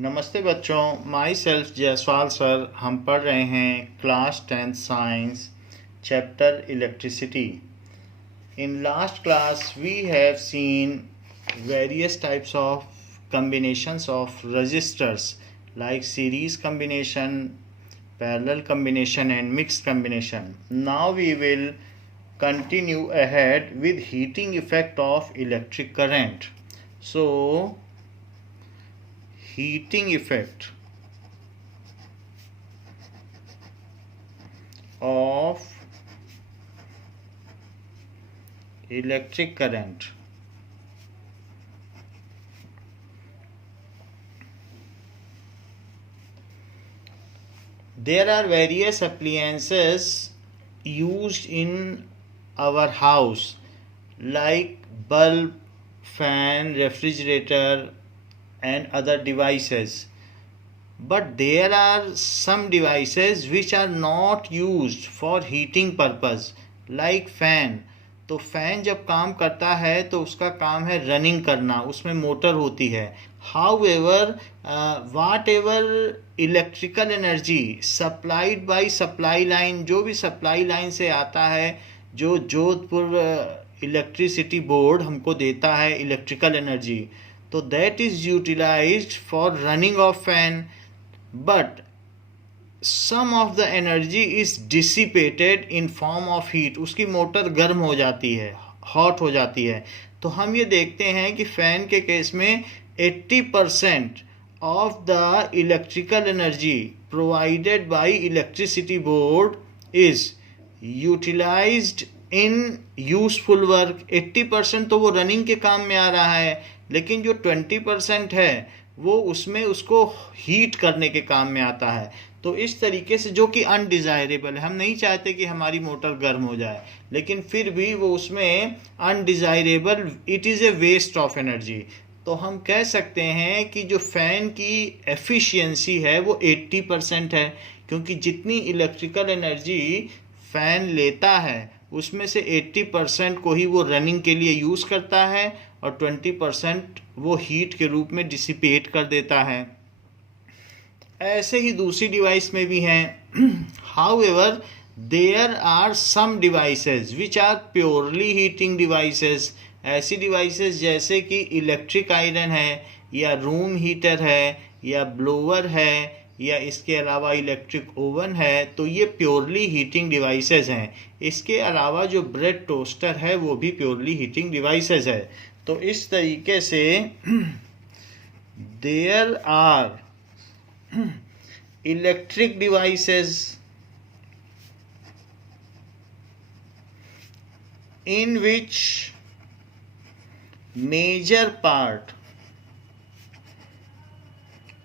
नमस्ते बच्चों, my self Jaiswal sir. हम पढ़ रहे हैं class 10th science chapter electricity. In last class we have seen various types of combinations of resistors like series combination, parallel combination and mixed combination. Now we will continue ahead with heating effect of electric current. So heating effect of electric current. There are various appliances used in our house like bulb, fan, refrigerator and other devices. But there are some devices which are not used for heating purpose like fan. तो fan जब काम करता है तो उसका काम है running करना, उसमें मोटर होती है. However whatever electrical energy supplied by supply line, जो भी सप्लाई लाइन से आता है, जो जोधपुर इलेक्ट्रिसिटी बोर्ड हमको देता है इलेक्ट्रिकल एनर्जी, तो that is utilised for running of fan. But some of the energy is dissipated in form of heat. उसकी मोटर गर्म हो जाती है, हॉट हो जाती है. तो हम ये देखते हैं कि फैन के केस में 80% of the electrical energy provided by electricity board is utilized in useful work. 80% तो वो रनिंग के काम में आ रहा है, लेकिन जो 20% है वो उसमें उसको हीट करने के काम में आता है. तो इस तरीके से, जो कि अनडिज़ायरेबल है, हम नहीं चाहते कि हमारी मोटर गर्म हो जाए, लेकिन फिर भी वो उसमें undesirable, it is a waste of energy. तो हम कह सकते हैं कि जो फ़ैन की एफिशिएंसी है वो 80% है, क्योंकि जितनी इलेक्ट्रिकल एनर्जी फ़ैन लेता है उसमें से 80% को ही वो रनिंग के लिए यूज़ करता है और 20% वो हीट के रूप में डिसिपेट कर देता है. ऐसे ही दूसरी डिवाइस में भी हैं. However there are some devices which are purely heating devices. ऐसी डिवाइसेस जैसे कि इलेक्ट्रिक आयरन है, या रूम हीटर है, या ब्लोअर है, या इसके अलावा इलेक्ट्रिक ओवन है, तो ये प्योरली हीटिंग डिवाइसेस हैं. इसके अलावा जो ब्रेड टोस्टर है वो भी प्योरली हीटिंग डिवाइसेस है. तो इस तरीके से there are electric devices in which major part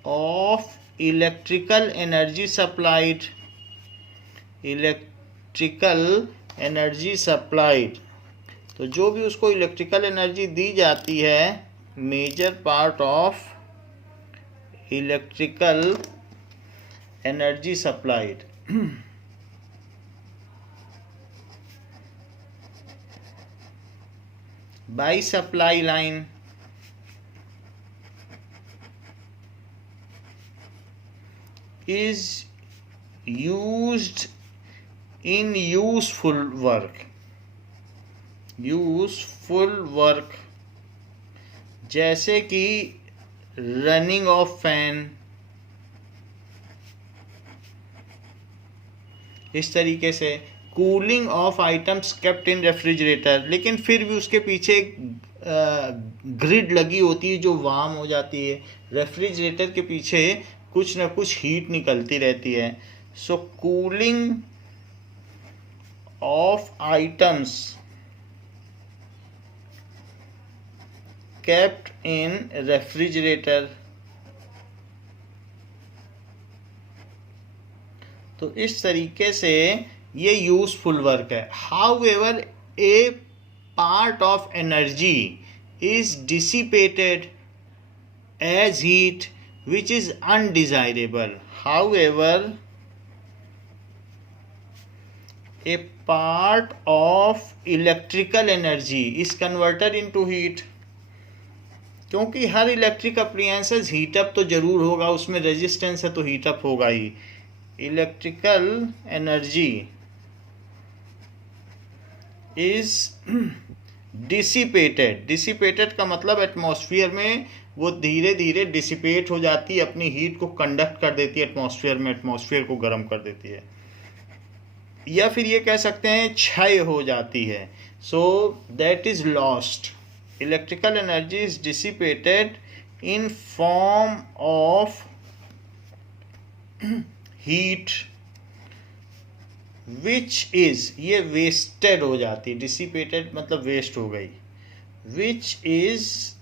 of electrical energy supplied तो जो भी उसको इलेक्ट्रिकल एनर्जी दी जाती है, major part of electrical energy supplied by supply line is used in useful work, जैसे कि रनिंग ऑफ फैन. इस तरीके से cooling of items kept in refrigerator, लेकिन फिर भी उसके पीछे ग्रिड लगी होती है जो वार्म हो जाती है. रेफ्रिजरेटर के पीछे कुछ ना कुछ हीट निकलती रहती है. So cooling of items kept in refrigerator. तो इस तरीके से ये यूजफुल वर्क है. However a part of energy is dissipated as heat which is undesirable. However a part of electrical energy is converted into heat. क्योंकि हर electric appliances heat up तो जरूर होगा, उसमें रेजिस्टेंस है तो हीटअप होगा ही. इलेक्ट्रिकल एनर्जी इज डिसिपेटेड का मतलब एटमॉस्फेयर में वो धीरे धीरे डिसिपेट हो जाती है, अपनी हीट को कंडक्ट कर देती है एटमॉस्फेयर में, एटमॉस्फेयर को गर्म कर देती है. या फिर ये कह सकते हैं क्षय हो जाती है. So that is lost. Electrical energy is dissipated in form of heat which is, ये वेस्टेड हो जाती है. डिसिपेटेड मतलब वेस्ट हो गई. Which is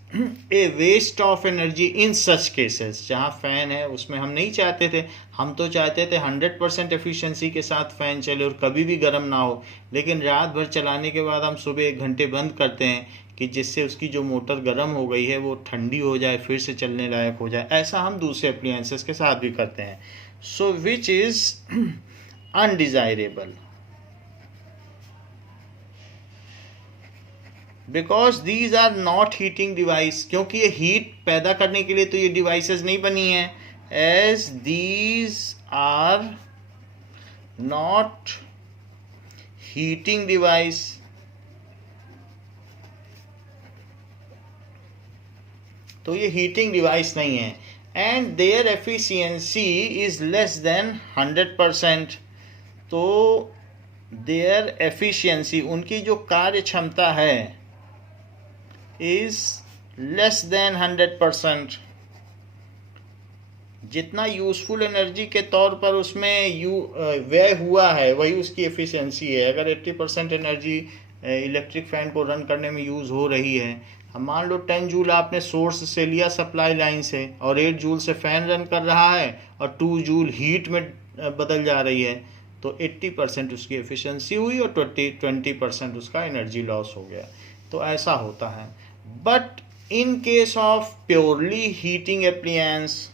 a waste of energy in such cases. जहाँ फैन है उसमें हम नहीं चाहते थे, हम तो चाहते थे 100% एफिशिएंसी के साथ फैन चले और कभी भी गर्म ना हो, लेकिन रात भर चलाने के बाद हम सुबह 1 घंटे बंद करते हैं कि जिससे उसकी जो मोटर गर्म हो गई है वो ठंडी हो जाए, फिर से चलने लायक हो जाए. ऐसा हम दूसरे अप्लायंसेस के साथ भी करते हैं. So which is undesirable because these are not heating device. क्योंकि ये हीट पैदा करने के लिए तो ये डिवाइसेस नहीं बनी हैं. As these are not heating device, तो ये हीटिंग डिवाइस नहीं है. And their efficiency is less than 100%. तो देयर एफिशिएंसी, उनकी जो कार्य क्षमता है, इज लेस देन 100%. जितना यूजफुल एनर्जी के तौर पर उसमें व्यय हुआ है वही उसकी एफिशिएंसी है. अगर 80% एनर्जी इलेक्ट्रिक फैन को रन करने में यूज़ हो रही है, हम मान लो 10 जूल आपने सोर्स से लिया, सप्लाई लाइन से, और 8 जूल से फैन रन कर रहा है और 2 जूल हीट में बदल जा रही है, तो 80% उसकी एफिशिएंसी हुई और 20% उसका एनर्जी लॉस हो गया. तो ऐसा होता है. But in case of purely heating appliance,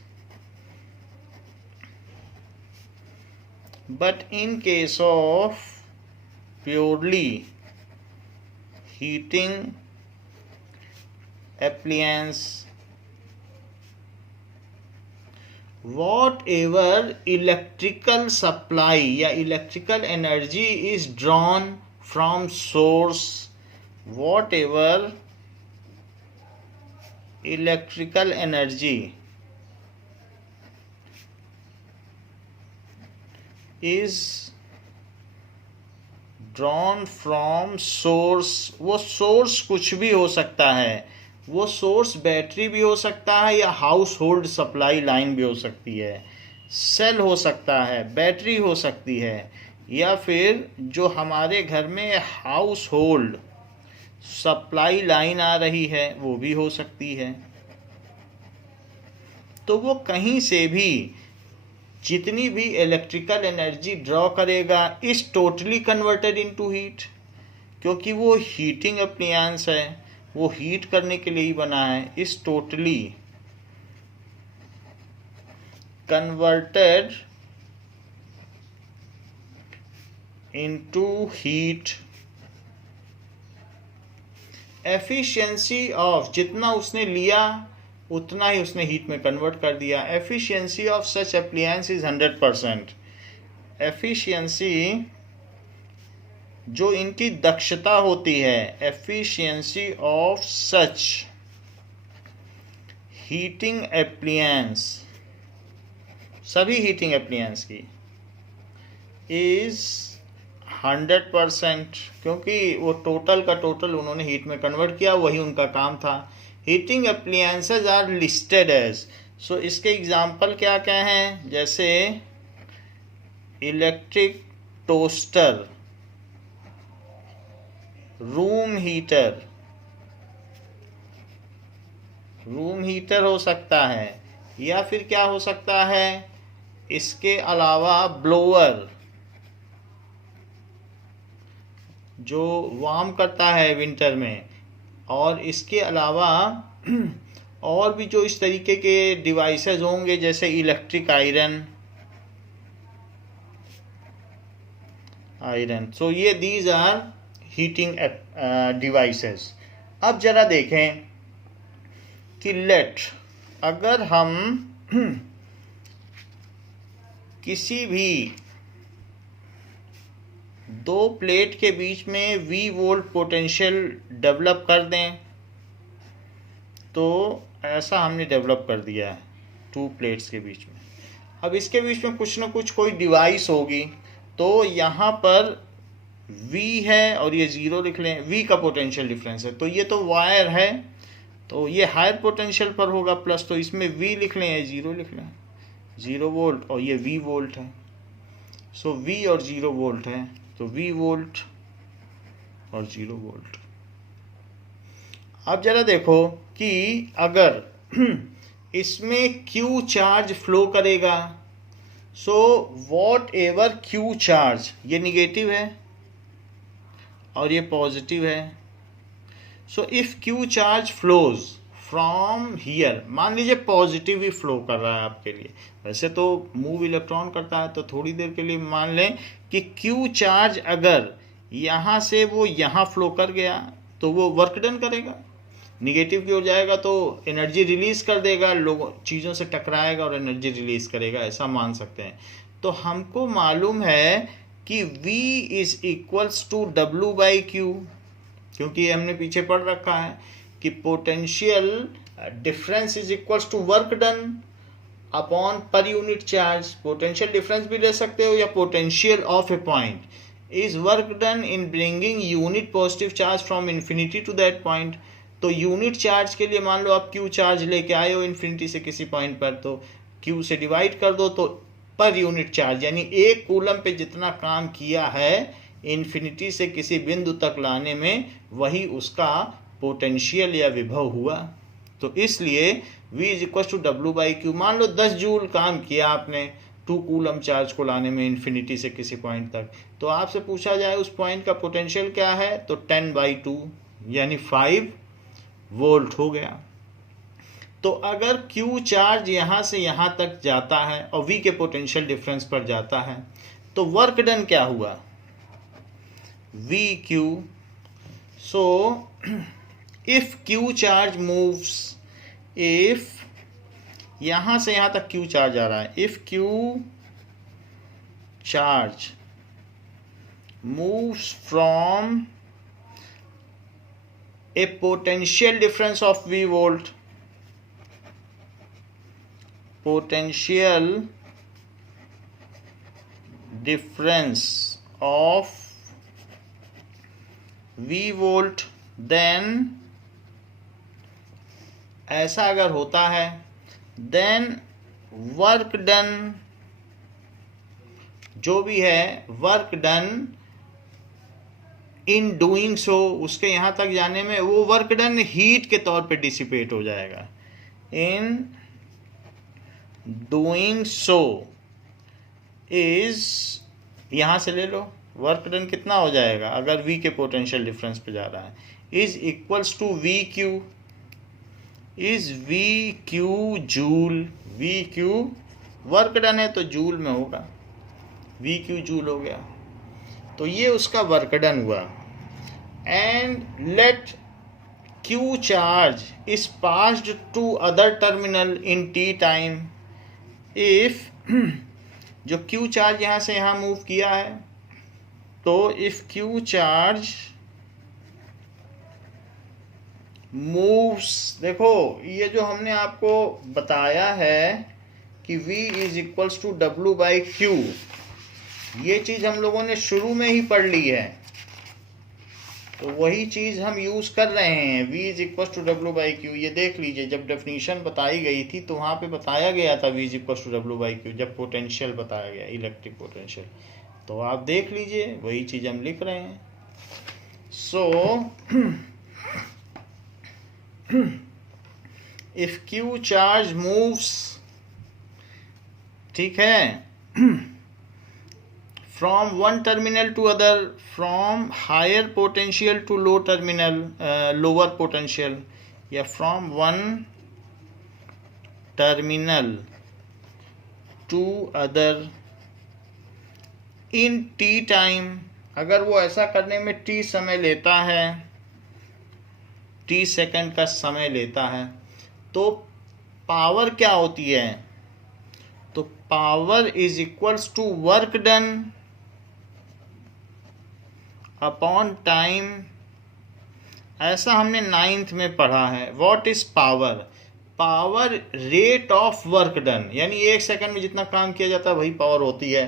but in case of purely heating appliance, whatever electrical supply या electrical energy is drawn from source, whatever electrical energy is drawn from source, वो source कुछ भी हो सकता है. वो source battery भी हो सकता है या हाउस होल्ड सप्लाई लाइन भी हो सकती है, सेल हो सकता है, बैटरी हो सकती है, या फिर जो हमारे घर में हाउस होल्ड सप्लाई लाइन आ रही है वो भी हो सकती है. तो वो कहीं से भी जितनी भी इलेक्ट्रिकल एनर्जी ड्रॉ करेगा is totally converted into heat. क्योंकि वो हीटिंग अप्लायंस है, वो हीट करने के लिए ही बना है. Is totally converted into heat. Efficiency of, जितना उसने लिया उतना ही उसने हीट में कन्वर्ट कर दिया. Efficiency of such appliance is 100%. Efficiency, जो इनकी दक्षता होती है, efficiency of such heating appliance, सभी हीटिंग एप्लायंस की, इज 100%. क्योंकि वो टोटल का टोटल उन्होंने हीट में कन्वर्ट किया, वही उनका काम था. Heating appliances are listed as, so इसके एग्जाम्पल क्या क्या हैं, जैसे electric toaster, room heater, room heater हो सकता है. या फिर क्या हो सकता है, इसके अलावा ब्लोअर, जो वार्म करता है विंटर में. और इसके अलावा और भी जो इस तरीके के डिवाइसेस होंगे, जैसे इलेक्ट्रिक आयरन. सो ये दीज आर हीटिंग डिवाइसेस. अब जरा देखें कि लेट अगर हम किसी भी दो प्लेट के बीच में V वोल्ट पोटेंशियल डेवलप कर दें, तो ऐसा हमने डेवलप कर दिया है टू प्लेट्स के बीच में। अब इसके बीच में कुछ ना कुछ कोई डिवाइस होगी, तो यहाँ पर V है और ये 0 लिख लें, V का पोटेंशियल डिफरेंस है, तो ये तो वायर है, तो ये हायर पोटेंशियल पर होगा प्लस, तो इसमें V लिख लें या 0 लिख लें, 0 वोल्ट और ये V वोल्ट है। सो V और 0 वोल्ट है, तो V वोल्ट और 0 वोल्ट। अब जरा देखो कि अगर इसमें Q चार्ज फ्लो करेगा, so what ever Q charge, ये निगेटिव है और ये पॉजिटिव है। So if Q charge flows from here, मान लीजिए पॉजिटिव ही फ्लो कर रहा है आपके लिए, वैसे तो मूव इलेक्ट्रॉन करता है, तो थोड़ी देर के लिए मान लें कि Q चार्ज अगर यहाँ से वो यहाँ फ्लो कर गया तो वो वर्क डन करेगा, निगेटिव की ओर जाएगा तो एनर्जी रिलीज कर देगा, लोगों चीज़ों से टकराएगा और एनर्जी रिलीज करेगा, ऐसा मान सकते हैं। तो हमको मालूम है कि V is equals to W by Q, क्योंकि हमने पीछे पढ़ रखा है कि potential difference is equals to work done upon per unit charge. Potential difference भी ले सकते हो या potential of a point is work done in bringing unit positive charge from infinity to that point. तो यूनिट चार्ज के लिए मान लो आप Q चार्ज लेके आए हो इन्फिनिटी से किसी पॉइंट पर, तो Q से डिवाइड कर दो, तो पर यूनिट चार्ज यानी एक कूलम पे जितना काम किया है इन्फिनिटी से किसी बिंदु तक लाने में, वही उसका पोटेंशियल या विभव हुआ। तो इसलिए V is equal to W by Q. मान लो 10 जूल काम किया आपने 2 कूलम चार्ज को लाने में इन्फिनिटी से किसी पॉइंट तक, तो आपसे पूछा जाए उस पॉइंट का पोटेंशियल क्या है, तो 10/2 यानी 5 वोल्ट हो गया। तो अगर Q चार्ज यहाँ से यहाँ तक जाता है और V के पोटेंशियल डिफरेंस पर जाता है, तो वर्क डन क्या हुआ, VQ। So if Q charge moves, if यहाँ से यहाँ तक Q चार्ज आ रहा है, if Q charge moves from a potential difference of V volt, potential difference of V volt, then ऐसा अगर होता है, then work done, जो भी है work done in doing so, उसके यहाँ तक जाने में वो वर्क डन हीट के तौर पे डिसिपेट हो जाएगा। इन डूइंग सो इज, यहाँ से ले लो, वर्क डन कितना हो जाएगा अगर V के पोटेंशियल डिफरेंस पे जा रहा है, is equals to VQ। Is VQ joule, VQ work done है तो जूल में होगा, VQ जूल हो गया, तो ये उसका वर्क डन हुआ। And let Q charge is passed to other terminal in T time. If जो Q चार्ज यहाँ से यहाँ मूव किया है, तो इफ Q चार्ज मूव्स, देखो ये जो हमने आपको बताया है कि V is equals to W by Q, ये चीज़ हम लोगों ने शुरू में ही पढ़ ली है, तो वही चीज़ हम यूज़ कर रहे हैं। V is equal to W by Q, ये देख लीजिए जब डेफिनीशन बताई गई थी तो वहाँ पे बताया गया था V is equal to W by Q, जब पोटेंशियल बताया गया, इलेक्ट्रिक पोटेंशियल, तो आप देख लीजिए वही चीज़ हम लिख रहे हैं। So if Q charge moves, ठीक है, from one terminal to other, from higher potential to low terminal, lower potential, या from one terminal to other in T time, अगर वो ऐसा करने में T समय लेता है, T सेकंड का समय लेता है, तो पावर क्या होती है? तो power is equals to work done upon time. ऐसा हमने 9th में पढ़ा है। What is power? Power rate of work done, यानी 1 सेकंड में जितना काम किया जाता है वही पावर होती है।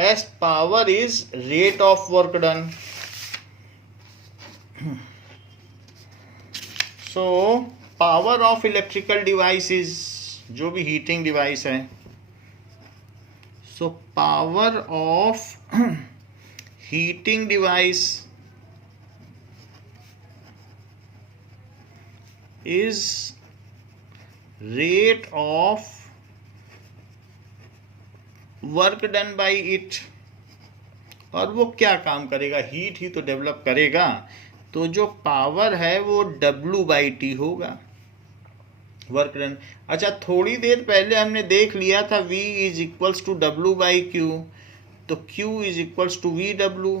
S power is rate of work done. So power of electrical devices, जो भी हीटिंग डिवाइस है, so power of heating device is rate of work done by it। और वो क्या काम करेगा? हीट ही तो डेवलप करेगा। तो जो पावर है वो W/T होगा, वर्क डन। अच्छा, थोड़ी देर पहले हमने देख लिया था V is equals to W/Q, तो Q is equals to VW।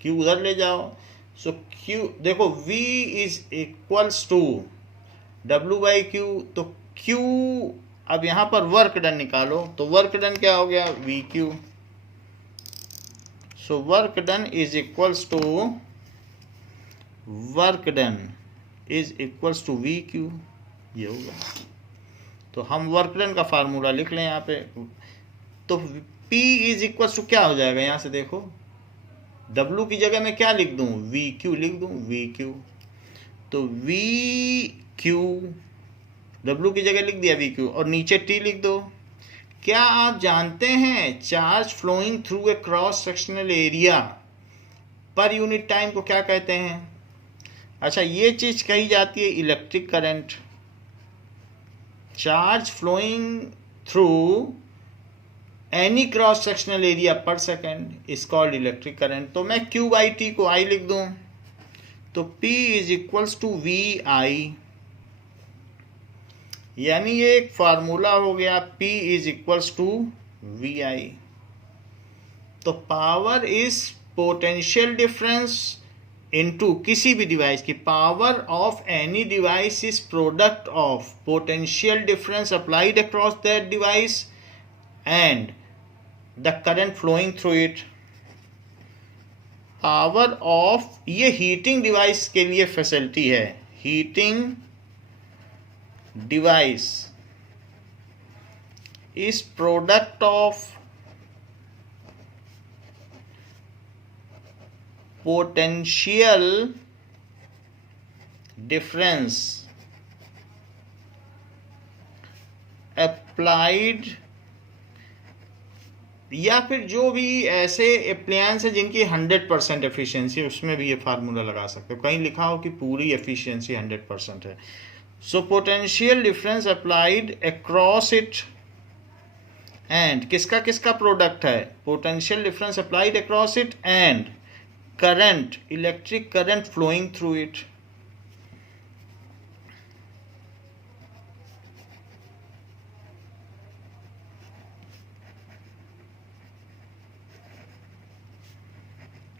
Q उधर ले जाओ। सो Q देखो, V is equals to W/Q, तो Q, अब यहां पर वर्क डन निकालो, तो वर्क डन क्या हो गया? VQ। So work done is equals to VQ, ये होगा। तो हम वर्क डन का फार्मूला लिख लें यहाँ पे। तो P इज इक्वल्स टू क्या हो जाएगा? यहां से देखो, W की जगह मैं क्या लिख दूं? VQ लिख दूं, VQ। तो VQ, W की जगह लिख दिया VQ, और नीचे T लिख दो। क्या आप जानते हैं charge flowing through a cross sectional area per unit time को क्या कहते हैं? अच्छा, ये चीज कही जाती है electric current. Charge flowing through any cross sectional area per second is called electric current. तो मैं Q/T को I लिख दूं, तो P is equals to VI, यानी ये एक फार्मूला हो गया, P is equals to VI। तो power is potential difference into किसी भी डिवाइस की, power of any device is product of potential difference applied across that device and the current flowing through it. Power of, ये heating device के लिए facility है। Heating device is product of potential difference applied, या फिर जो भी ऐसे appliance है जिनकी 100% एफिशिएंसी, उसमें भी ये फार्मूला लगा सकते हो। कहीं लिखा हो कि पूरी एफिशिएंसी 100% है। So potential difference applied across it and किसका किसका प्रोडक्ट है? Potential difference applied across it and current, electric current flowing through it.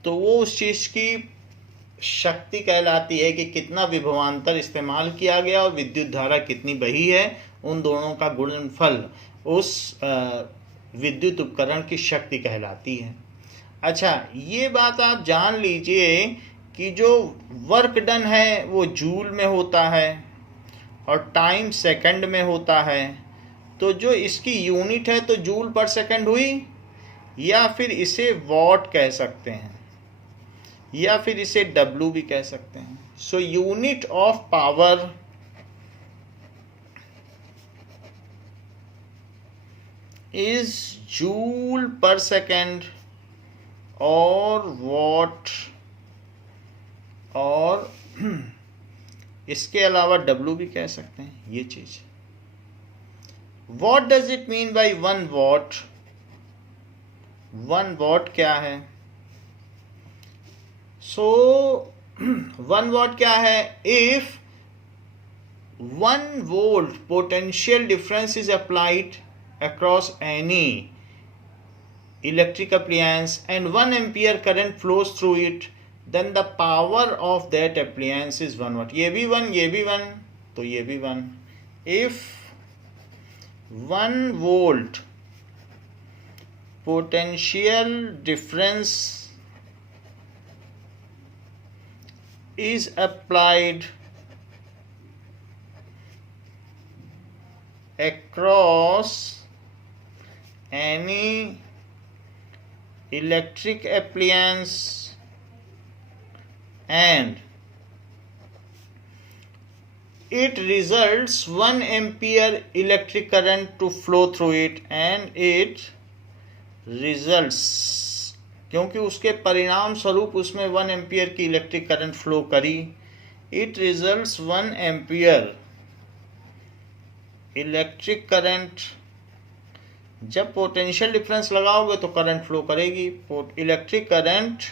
तो वो उस चीज की शक्ति कहलाती है कि कितना विभवांतर इस्तेमाल किया गया और विद्युत धारा कितनी बही है। उन दोनों का गुणनफल उस विद्युत उपकरण की शक्ति कहलाती है। अच्छा, ये बात आप जान लीजिए कि जो वर्क डन है वो जूल में होता है और टाइम सेकंड में होता है। तो जो इसकी यूनिट है तो जूल पर सेकंड हुई, या फिर इसे वॉट कह सकते हैं, या फिर इसे W भी कह सकते हैं। So unit of power is joule पर सेकेंड और वॉट, और इसके अलावा W भी कह सकते हैं। ये चीज, what does it mean by 1 what? 1 what क्या है? सो 1 वॉट क्या है? If 1 volt potential difference is applied across any electric appliance and 1 ampere current flows through it, then the power of that appliance is 1 watt। ये भी 1, ये भी 1, तो ये भी 1. If 1 volt potential difference is applied across any electric appliance and it results 1 ampere electric current to flow through it and it results, क्योंकि उसके परिणाम स्वरूप उसमें 1 एम्पियर की इलेक्ट्रिक करंट फ्लो करी, it results 1 ampere electric current. जब potential difference लगाओगे तो करंट फ्लो करेगी. Electric current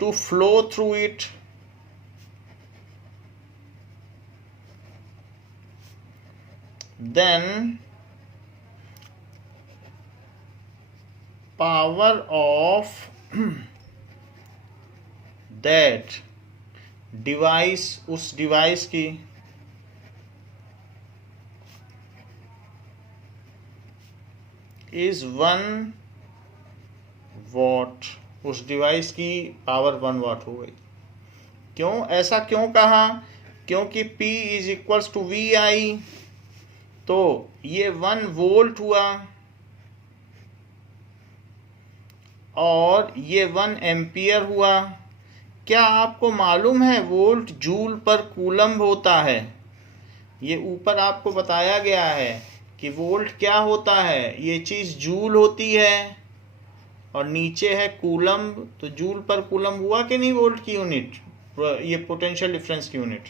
to flow through it, then power of that device, उस डिवाइस की is 1 watt, उस डिवाइस की पावर 1 वाट हो गई. क्यों, ऐसा क्यों कहा? क्योंकि P is equals to VI, तो ये 1 वोल्ट हुआ और ये 1 एम्पियर हुआ. क्या आपको मालूम है वोल्ट जूल पर कूलम्ब होता है? ये ऊपर आपको बताया गया है कि वोल्ट क्या होता है. ये चीज़ जूल होती है और नीचे है कूलम्ब, तो जूल पर कूलम्ब हुआ कि नहीं वोल्ट की यूनिट, ये पोटेंशियल डिफरेंस की यूनिट.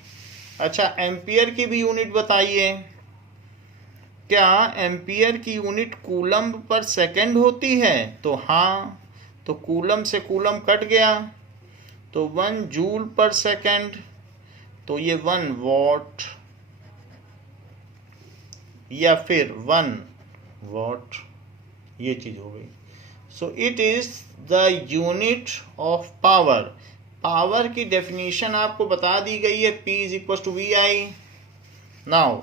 अच्छा, एम्पियर की भी यूनिट बताइए. क्या एम्पियर की यूनिट कूलम्ब पर सेकंड होती है? तो हाँ, तो कूलम्ब से कूलम्ब कट गया तो 1 जूल पर सेकंड, तो ये 1 वॉट या फिर 1 वॉट, ये चीज हो गई. So it is the unit of power. Power की डेफिनेशन आपको बता दी गई है, P is equal to VI. Now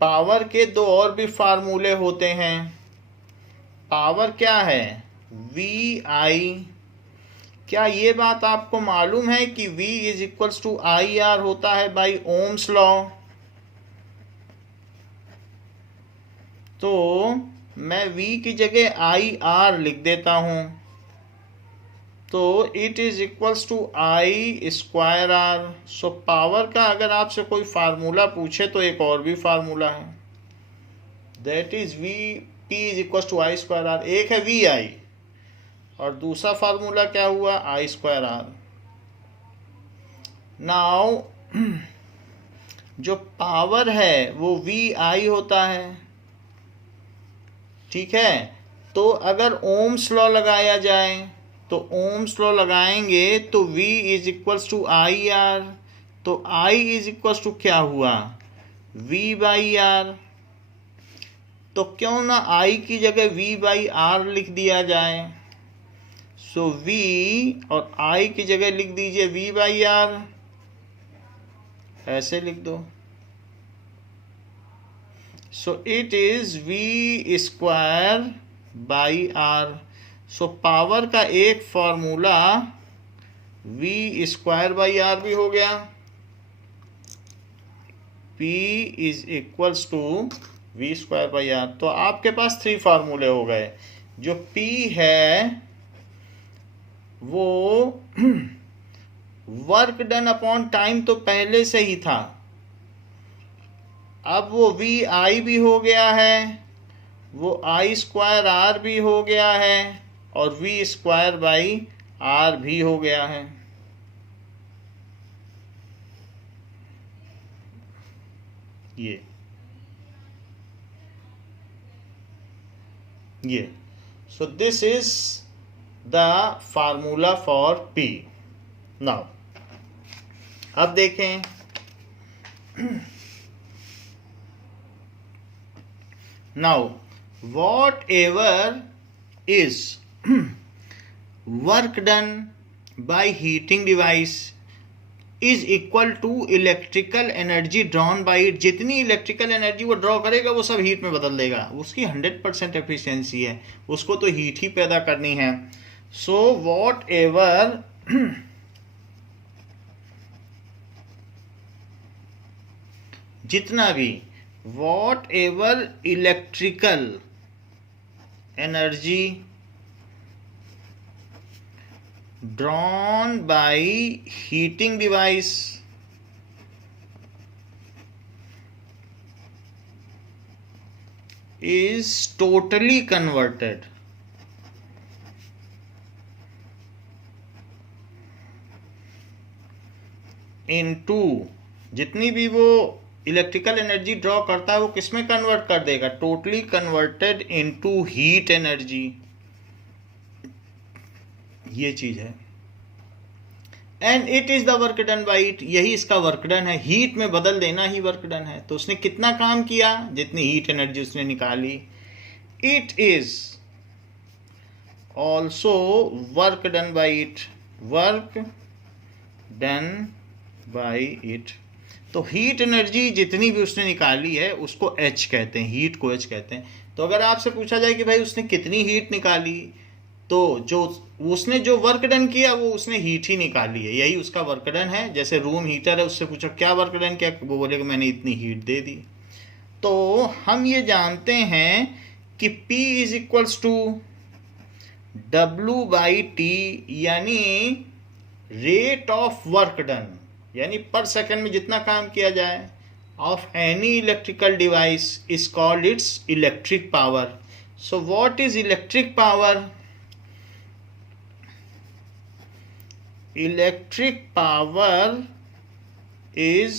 power के 2 और भी फार्मूले होते हैं. पावर क्या है? VI. क्या ये बात आपको मालूम है कि V is equals to IR होता है बाई ओम्स लॉ? तो मैं V की जगह IR लिख देता हूं, तो it is equals to I square R. So power का अगर आपसे कोई फार्मूला पूछे तो एक और भी फार्मूला है, that is P is equals to I square R. एक है VI और दूसरा फार्मूला क्या हुआ? I square R. नाउ जो पावर है वो VI होता है, ठीक है. तो अगर ओम्स लॉ लगाया जाए तो ओम्स लॉ लगाएंगे तो V is equals to IR, तो I इज इक्वल्स टू क्या हुआ? V by R. तो क्यों ना I की जगह V बाई R लिख दिया जाए. सो V और I की जगह लिख दीजिए V बाई R, ऐसे लिख दो. So it is V square by R. So power का एक formula V square by R भी हो गया. P is equals to V square by R. तो आपके पास 3 फार्मूले हो गए. जो P है वो वर्क डन अपॉन टाइम तो पहले से ही था, अब वो VI भी हो गया है, वो I स्क्वायर R भी हो गया है और V स्क्वायर बाई R भी हो गया है. ये so this is the formula for P. Now अब देखें, now whatever is work done by heating device, is equal to electrical energy drawn by it. जितनी इलेक्ट्रिकल एनर्जी वो ड्रॉ करेगा वो सब हीट में बदल देगा। उसकी 100% एफिशिएंसी है, उसको तो हीट ही पैदा करनी है। सो वॉट एवर जितना भी what ever electrical energy drawn by heating device is totally converted into, जितनी भी वो इलेक्ट्रिकल एनर्जी ड्रॉ करता है वो किस में कन्वर्ट कर देगा? Totally converted into heat energy. ये चीज है। And it is the work done by it, यही इसका वर्क डन है। हीट में बदल देना ही वर्क डन है। तो उसने कितना काम किया? जितनी हीट एनर्जी उसने निकाली। It is also work done by it, work done by it. तो हीट एनर्जी जितनी भी उसने निकाली है उसको एच कहते हैं, हीट को एच कहते हैं। तो अगर आपसे पूछा जाए कि भाई उसने कितनी हीट निकाली, तो जो उसने जो वर्क डन किया वो उसने हीट ही निकाली है, यही उसका वर्क डन है। जैसे रूम हीटर है, उससे पूछो क्या वर्क डन किया, वो बोलेगा मैंने इतनी हीट दे दी। तो हम ये जानते हैं कि P is equals to W/T, यानी रेट ऑफ वर्क डन, यानी पर सेकंड में जितना काम किया जाए of any electrical device is called its electric power. So what is electric power? Electric power is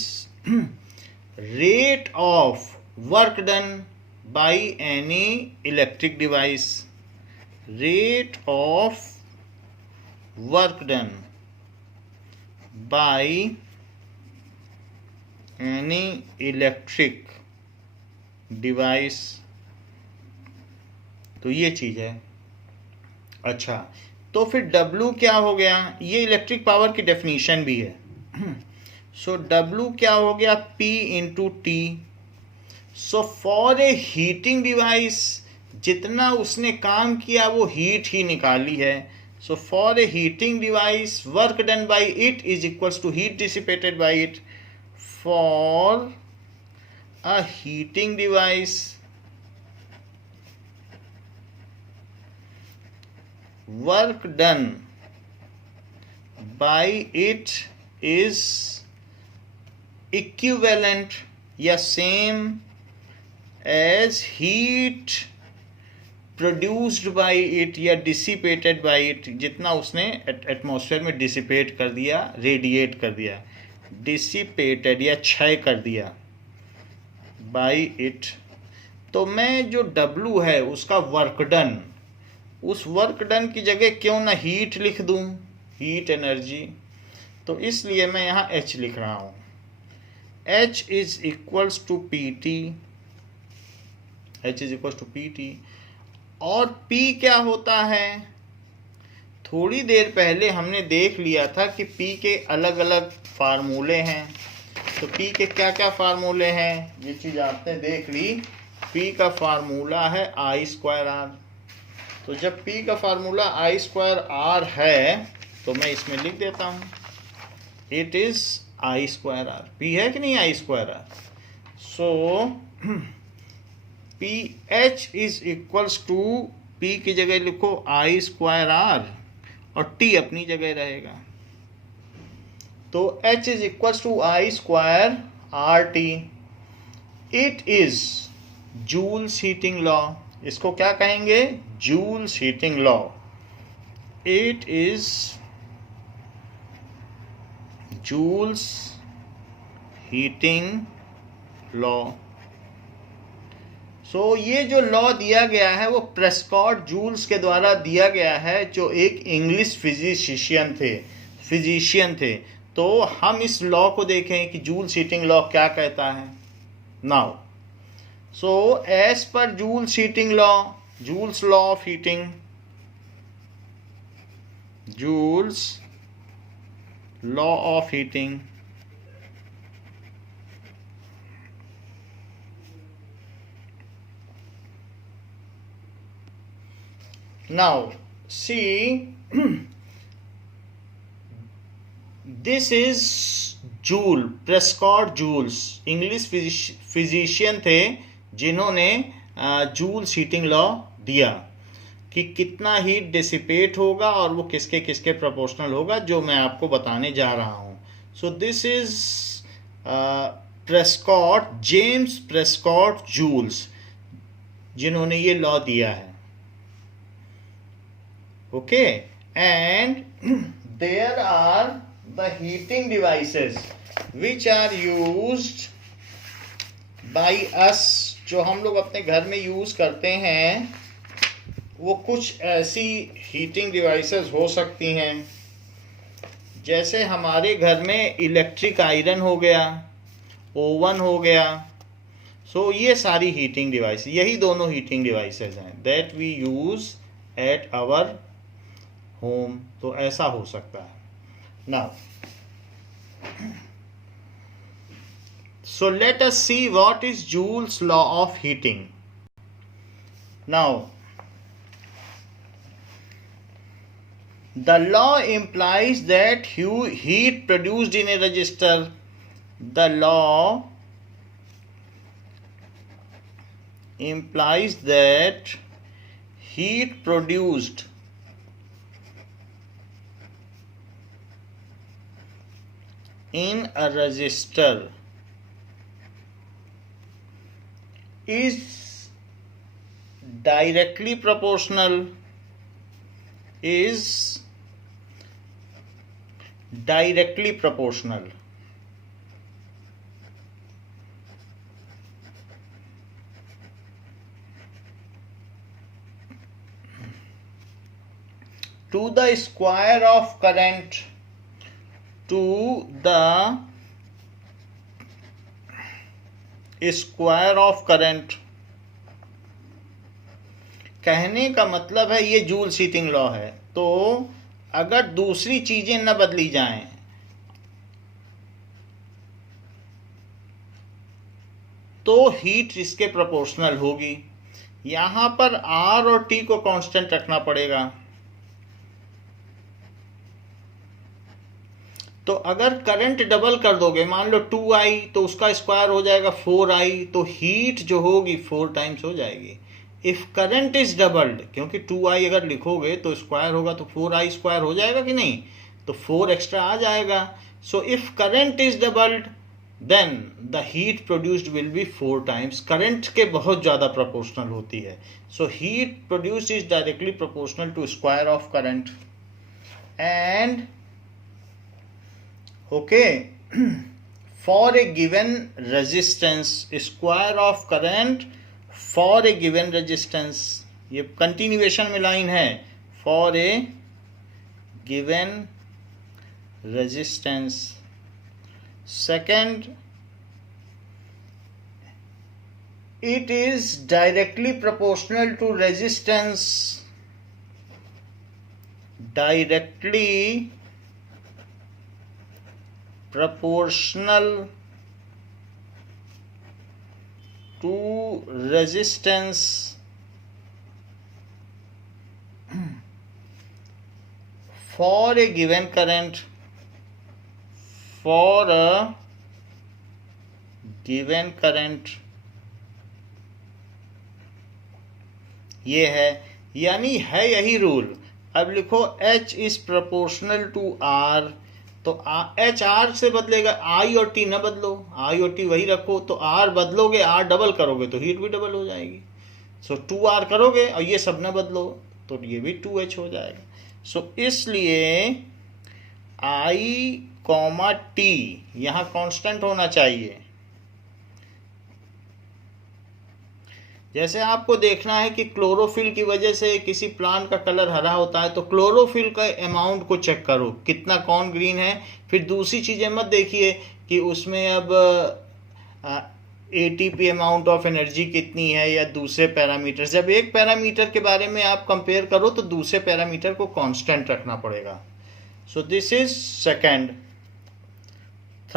rate of work done by any electric device. Rate of work done by any electric device. तो ये चीज है। अच्छा, तो फिर W क्या हो गया? ये इलेक्ट्रिक पावर की डेफिनेशन भी है। सो W क्या हो गया? P into T. So for a heating device जितना उसने काम किया वो हीट ही निकाली है। So for a heating device work done by it is equals to heat dissipated by it. For a heating device work done by it is equivalent या same as heat produced by it या dissipated by it, जितना उसने atmosphere में dissipate कर दिया, radiate कर दिया, dissipated या क्षय कर दिया by it। तो मैं जो W है उसका वर्क डन, उस वर्क डन की जगह क्यों ना हीट लिख दूं, हीट एनर्जी। तो इसलिए मैं यहाँ H लिख रहा हूँ। H is equals to PT, H is equals to PT। और P क्या होता है? थोड़ी देर पहले हमने देख लिया था कि P के अलग अलग फार्मूले हैं। तो P के क्या क्या फार्मूले हैं, ये चीज़ आपने देख ली। P का फार्मूला है I²R। तो जब P का फार्मूला I²R है तो मैं इसमें लिख देता हूँ, इट इज I²R। P है कि नहीं I²R? So PH is equals to, P की जगह लिखो I²R और T अपनी जगह रहेगा। तो H is equals to I²RT। It is Joule's heating law. इसको क्या कहेंगे? Joule's heating law. It is Joule's heating law. So ये जो लॉ दिया गया है वो प्रेस्कॉट जूल्स के द्वारा दिया गया है, जो एक इंग्लिश फिजिशियन थे। तो हम इस लॉ को देखें कि जूल्स हीटिंग लॉ क्या कहता है। Now so as per Joule's heating law, Joule's law of heating, Joule's law of heating. Now see, this is Joule, Prescott Joules, English physician थे जिन्होंने जूल्स हीटिंग लॉ दिया कि कितना हीट डिसिपेट होगा और वो किसके किसके प्रोपोर्शनल होगा, जो मैं आपको बताने जा रहा हूँ. So this is Prescott, James Prescott Joules, जिन्होंने ये लॉ दिया है. Okay, and there are the heating devices which are used by us, जो हम लोग अपने घर में यूज करते हैं. वो कुछ ऐसी हीटिंग डिवाइसेस हो सकती हैं जैसे हमारे घर में इलेक्ट्रिक आयरन हो गया, ओवन हो गया. सो ये सारी हीटिंग डिवाइस, यही दोनों हीटिंग डिवाइसेस हैं that we use at our home. तो ऐसा हो सकता है. Now, so let us see what is Joule's law of heating. Now, the law implies that heat produced in a resistor, the law implies that heat produced in a resistor is directly proportional to the square of current, to the square of current. कहने का मतलब है ये joules heating law है. तो अगर दूसरी चीजें न बदली जाएं तो हीट इसके प्रोपोर्शनल होगी. यहां पर आर और टी को कांस्टेंट रखना पड़ेगा. तो अगर करंट डबल कर दोगे, मान लो 2i, तो उसका स्क्वायर हो जाएगा 4i, तो हीट जो होगी 4 टाइम्स हो जाएगी. इफ करंट इज डबल्ड, क्योंकि 2i अगर लिखोगे तो स्क्वायर होगा तो 4i स्क्वायर हो जाएगा कि नहीं, तो 4 एक्स्ट्रा आ जाएगा. So if current is doubled then the heat produced will be 4 times. Current के बहुत ज़्यादा प्रोपोर्शनल होती है. So heat produced is directly proportional to square of current. And okay, for a given resistance, square of current for a given resistance, ये continuation में line है, for a given resistance. Second, it is directly proportional to resistance, directly proportional to resistance for a given current, for a given current. ये है, यानी है यही rule. अब लिखो H is proportional to R, तो एच आर से बदलेगा, आई और टी न बदलो, आई और टी वही रखो. तो आर बदलोगे, आर डबल करोगे तो हीट भी डबल हो जाएगी. सो 2r करोगे और ये सब न बदलो तो ये भी 2h हो जाएगा. सो इसलिए आई कॉमा टी यहाँ कांस्टेंट होना चाहिए. जैसे आपको देखना है कि क्लोरोफिल की वजह से किसी प्लांट का कलर हरा होता है, तो क्लोरोफिल का अमाउंट को चेक करो कितना कौन ग्रीन है. फिर दूसरी चीज़ें मत देखिए कि उसमें अब एटीपी अमाउंट ऑफ एनर्जी कितनी है या दूसरे पैरामीटर. जब एक पैरामीटर के बारे में आप कंपेयर करो तो दूसरे पैरामीटर को कांस्टेंट रखना पड़ेगा. So this is second.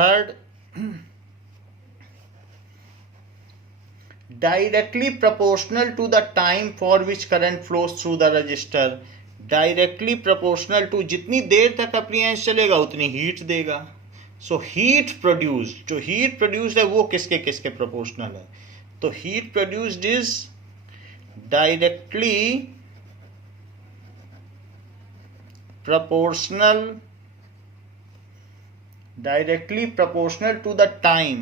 Third, directly proportional to the time for which current flows through the resistor. Directly proportional to, जितनी देर तक अप्लायंस चलेगा उतनी हीट देगा। सो हीट प्रोड्यूस्ड, जो हीट प्रोड्यूस्ड है वो किसके किसके प्रोपोर्शनल है? तो heat produced is directly proportional to the time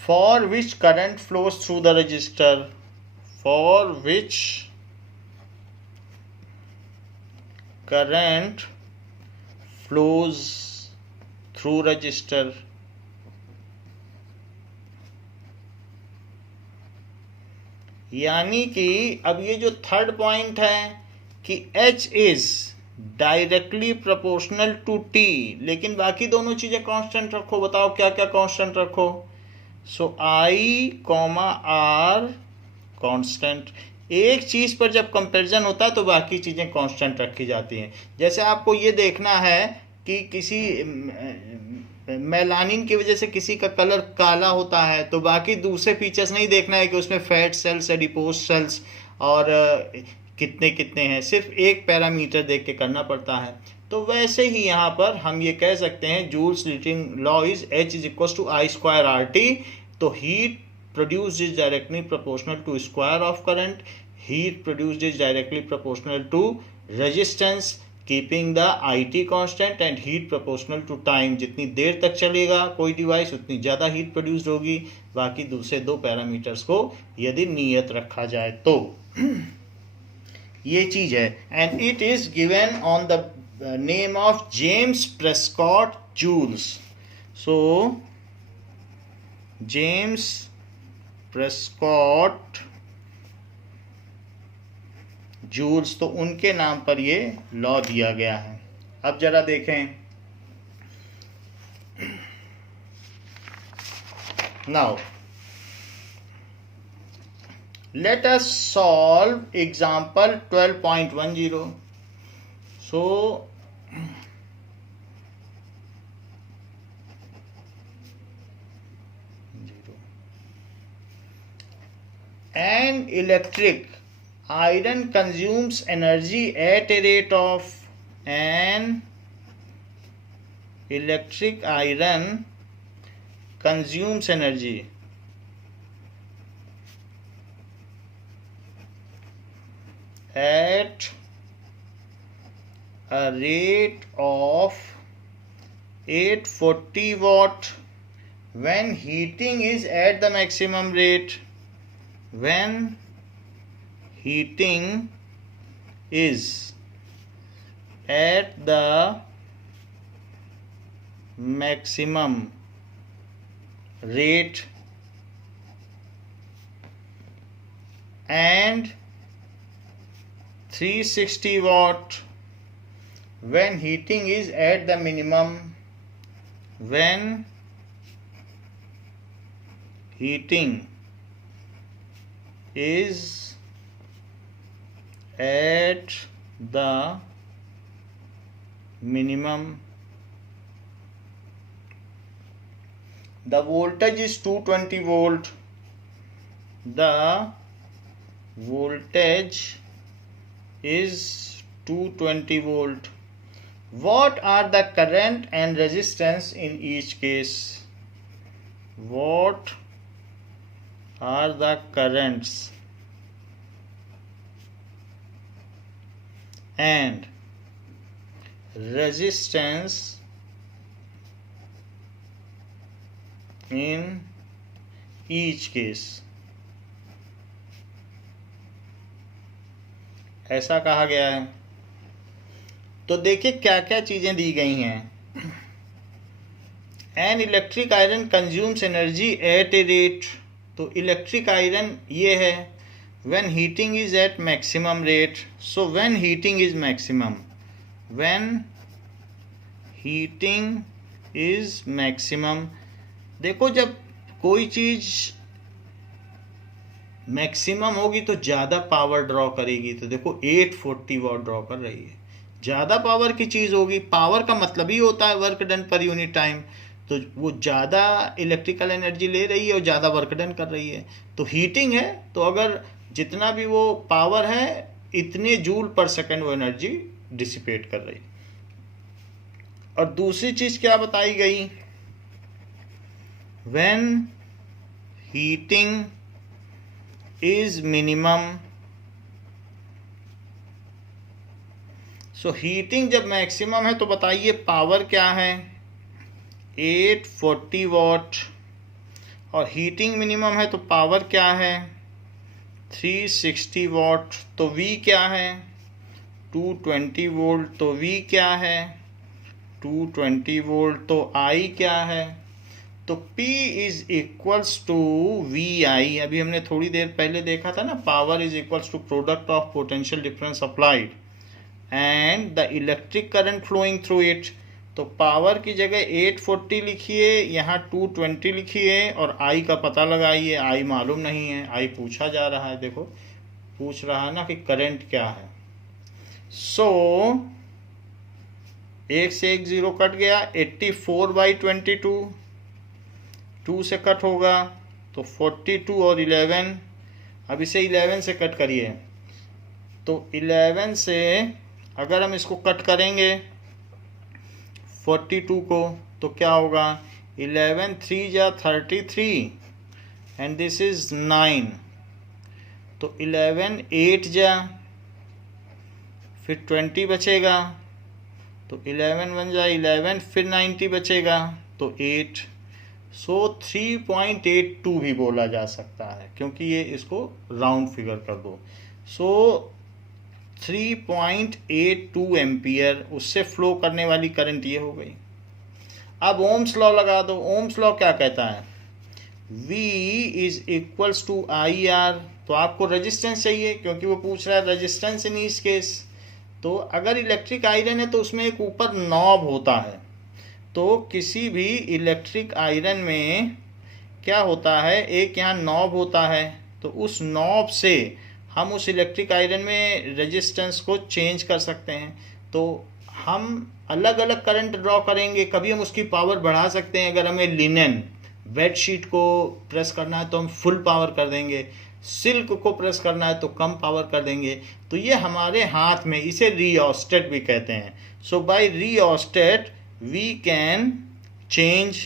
for which current flows through the resistor, for which current flows through resistor। यानी कि अब ये जो थर्ड पॉइंट है कि H is directly proportional to T, लेकिन बाकी दोनों चीजें कांस्टेंट रखो। बताओ क्या क्या कांस्टेंट रखो? सो I, R कांस्टेंट। एक चीज पर जब कंपैरिजन होता है तो बाकी चीजें कांस्टेंट रखी जाती हैं। जैसे आपको ये देखना है कि किसी मेलानिन की वजह से किसी का कलर काला होता है, तो बाकी दूसरे फीचर्स नहीं देखना है कि उसमें फैट सेल्स, एडिपोज सेल्स और कितने कितने हैं। सिर्फ एक पैरामीटर देख के करना पड़ता है। तो वैसे ही यहाँ पर हम ये कह सकते हैं Joules heating law is H is equal to I square RT। तो heat produced is directly proportional to square of current, heat produced is directly proportional to resistance keeping the IT constant and heat proportional to time. जितनी देर तक चलेगा कोई device उतनी ज़्यादा heat produced होगी, बाकी दूसरे दो पैरामीटर्स को यदि नियत रखा जाए तो। ये चीज़ है and it is given on the name of James Prescott Joules. So James Prescott Joules, तो उनके नाम पर ये लॉ दिया गया है। अब जरा देखें, now let us solve example 12.10। So an electric iron consumes energy at a rate of an electric iron consumes energy at a rate of 840 watt when heating is at the maximum rate, when heating is at the maximum rate and 360 watt when heating is at the minimum, when heating is at the minimum, the voltage is 220 volt, the voltage is 220 volt. What are the current and resistance in each case? What are the currents and resistance in each case? ऐसा कहा गया है। तो देखिए क्या क्या चीजें दी गई हैं। N electric iron consumes energy at a rate, तो इलेक्ट्रिक आयरन ये है when heating is at maximum rate. So when heating is maximum, when heating is maximum, देखो जब कोई चीज मैक्सिमम होगी तो ज़्यादा पावर ड्रॉ करेगी। तो देखो 840 वॉट ड्रॉ कर रही है। ज़्यादा पावर की चीज़ होगी। पावर का मतलब ही होता है work done per unit time. तो वो ज़्यादा इलेक्ट्रिकल एनर्जी ले रही है और ज़्यादा वर्क डन कर रही है। तो हीटिंग है, तो अगर जितना भी वो पावर है इतने जूल पर सेकंड वो एनर्जी डिसिपेट कर रही। और दूसरी चीज़ क्या बताई गई, when heating is minimum, so heating जब मैक्सिमम है तो बताइए पावर क्या है, 840 वॉट। और हीटिंग मिनिमम है तो पावर क्या है, 360 वॉट। तो V क्या है, 220 वोल्ट। तो V क्या है, 220 वोल्ट। तो I क्या है, तो P is equals to VI। अभी हमने थोड़ी देर पहले देखा था ना, power is equals to product of potential difference applied and the electric current flowing through it. तो पावर की जगह 840 लिखिए, यहाँ 220 लिखिए और आई का पता लगाइए। आई मालूम नहीं है, आई पूछा जा रहा है। देखो पूछ रहा है ना कि करंट क्या है। सो एक से एक जीरो कट गया, 84/22 2 से कट होगा तो 42 और 11। अब इसे 11 से कट करिए, तो 11 से अगर हम इसको कट करेंगे 42 को तो क्या होगा, 11 3 जा 33 एंड दिस इज 9। तो 11 8 जा, फिर 20 बचेगा, तो 11 बन जाए 11, फिर 90 बचेगा तो 8। सो 3.82 भी बोला जा सकता है, क्योंकि ये इसको राउंड फिगर कर दो। सो 3.82 एम्पियर, उससे फ्लो करने वाली करंट ये हो गई। अब ओम्स लॉ लगा दो। ओम्स लॉ क्या कहता है, V is equals to IR। तो आपको रेजिस्टेंस चाहिए, क्योंकि वो पूछ रहा है रेजिस्टेंस इन ईच केस। तो अगर इलेक्ट्रिक आयरन है तो उसमें एक ऊपर नॉब होता है। तो किसी भी इलेक्ट्रिक आयरन में क्या होता है, एक यहाँ नॉब होता है। तो उस नॉब से हम उस इलेक्ट्रिक आयरन में रेजिस्टेंस को चेंज कर सकते हैं। तो हम अलग अलग करंट ड्रॉ करेंगे। कभी हम उसकी पावर बढ़ा सकते हैं। अगर हमें लिनन बेडशीट को प्रेस करना है तो हम फुल पावर कर देंगे, सिल्क को प्रेस करना है तो कम पावर कर देंगे। तो ये हमारे हाथ में, इसे रियोस्टेट भी कहते हैं। So by rheostat we can change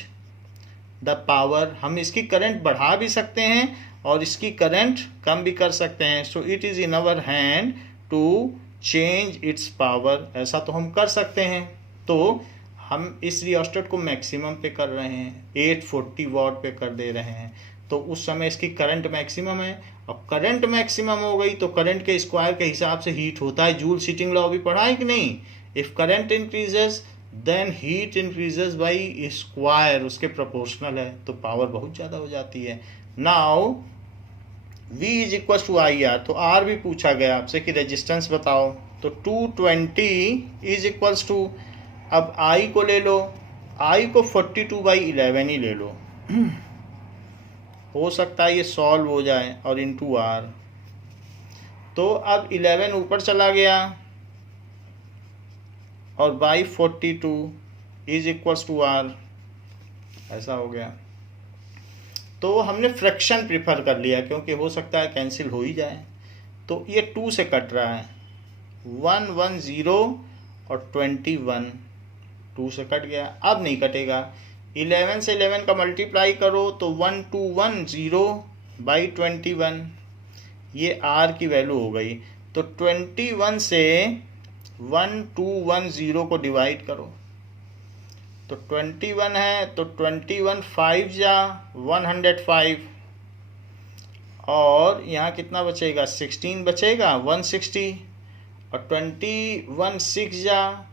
the power. हम इसकी करंट बढ़ा भी सकते हैं और इसकी करंट कम भी कर सकते हैं। So it is in our hand to change its power. ऐसा तो हम कर सकते हैं। तो हम इस रियोस्टेट को मैक्सिमम पे कर रहे हैं, 840 वॉट पे कर दे रहे हैं। तो उस समय इसकी करंट मैक्सिमम है। और करंट मैक्सिमम हो गई तो करंट के स्क्वायर के हिसाब से हीट होता है। जूल हीटिंग लॉ भी पढ़ा है कि नहीं। If current increases then heat increases by square, उसके प्रोपोर्शनल है। तो पावर बहुत ज़्यादा हो जाती है। Now V is equal to IR। तो R भी पूछा गया आपसे कि रेजिस्टेंस बताओ। तो 220 इज इक्वल्स टू, अब I को ले लो, I को 42/11 ही ले लो। हो सकता है ये सॉल्व हो जाए, और इंटू R। तो अब 11 ऊपर चला गया और by 42 is equals to R, ऐसा हो गया। तो हमने फ्रैक्शन प्रिफर कर लिया, क्योंकि हो सकता है कैंसिल हो ही जाए। तो ये 2 से कट रहा है, 110 और 21, 2 से कट गया। अब नहीं कटेगा। 11 से 11 का मल्टीप्लाई करो तो 1210/21, ये R की वैल्यू हो गई। तो 21 से 1210 को डिवाइड करो तो 21 है, तो 21 5 जा 105, और यहाँ कितना बचेगा, 16 बचेगा, 160, और 21 6 जा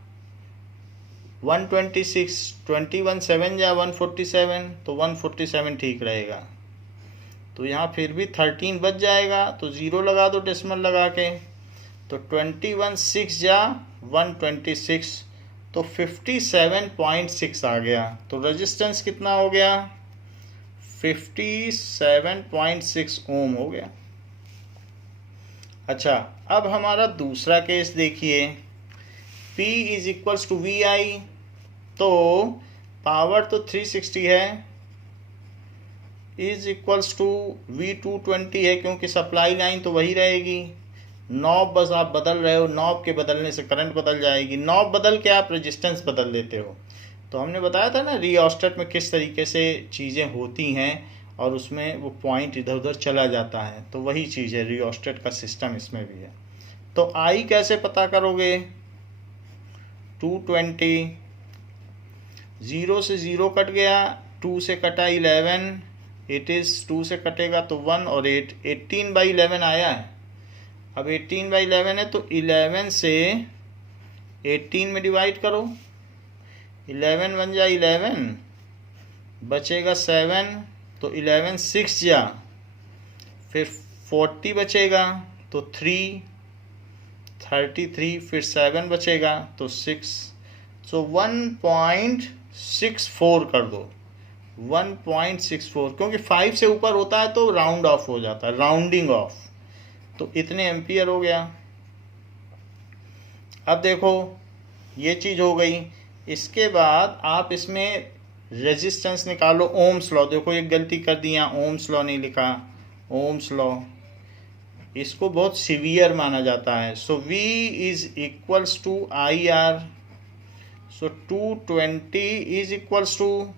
126, 21 7 जा 147, तो 147 ठीक रहेगा। तो यहाँ फिर भी 13 बच जाएगा, तो 0 लगा दो डेसिमल लगा के। तो 21 6 जा 126, तो 57.6 आ गया। तो रेजिस्टेंस कितना हो गया, 57.6 ओम हो गया। अच्छा, अब हमारा दूसरा केस देखिए। P is equals to V I, तो पावर तो 360 है, इज इक्वल्स टू वी 220 है, क्योंकि सप्लाई लाइन तो वही रहेगी, नॉब बस आप बदल रहे हो, नॉब के बदलने से करंट बदल जाएगी, नॉब बदल के आप रेजिस्टेंस बदल देते हो। तो हमने बताया था ना रिओस्टेट में किस तरीके से चीज़ें होती हैं और उसमें वो पॉइंट इधर उधर चला जाता है, तो वही चीज़ है, रिओस्टेट का सिस्टम इसमें भी है। तो आई कैसे पता करोगे? 220, 0 से 0 कट गया, 2 से कटा 11, इट इज़ 2 से कटेगा तो 1 और 8, 18/11 आया है। अब 18/11 है तो 11 से 18 में डिवाइड करो, 11 1 जा 11, बचेगा 7, तो 11 6 जा, फिर 40 बचेगा तो 3, 33, फिर 7 बचेगा तो 6, सो 1.64 कर दो, 1.64, क्योंकि 5 से ऊपर होता है तो राउंड ऑफ हो जाता है, राउंडिंग ऑफ, तो इतने एम्पियर हो गया। अब देखो ये चीज़ हो गई, इसके बाद आप इसमें रेजिस्टेंस निकालो, ओम्स लॉ, देखो एक गलती कर दी यहाँ, ओम्स लॉ नहीं लिखा, ओम्स लॉ, इसको बहुत सीवियर माना जाता है। So V is equals to I R, so 220 is equals to,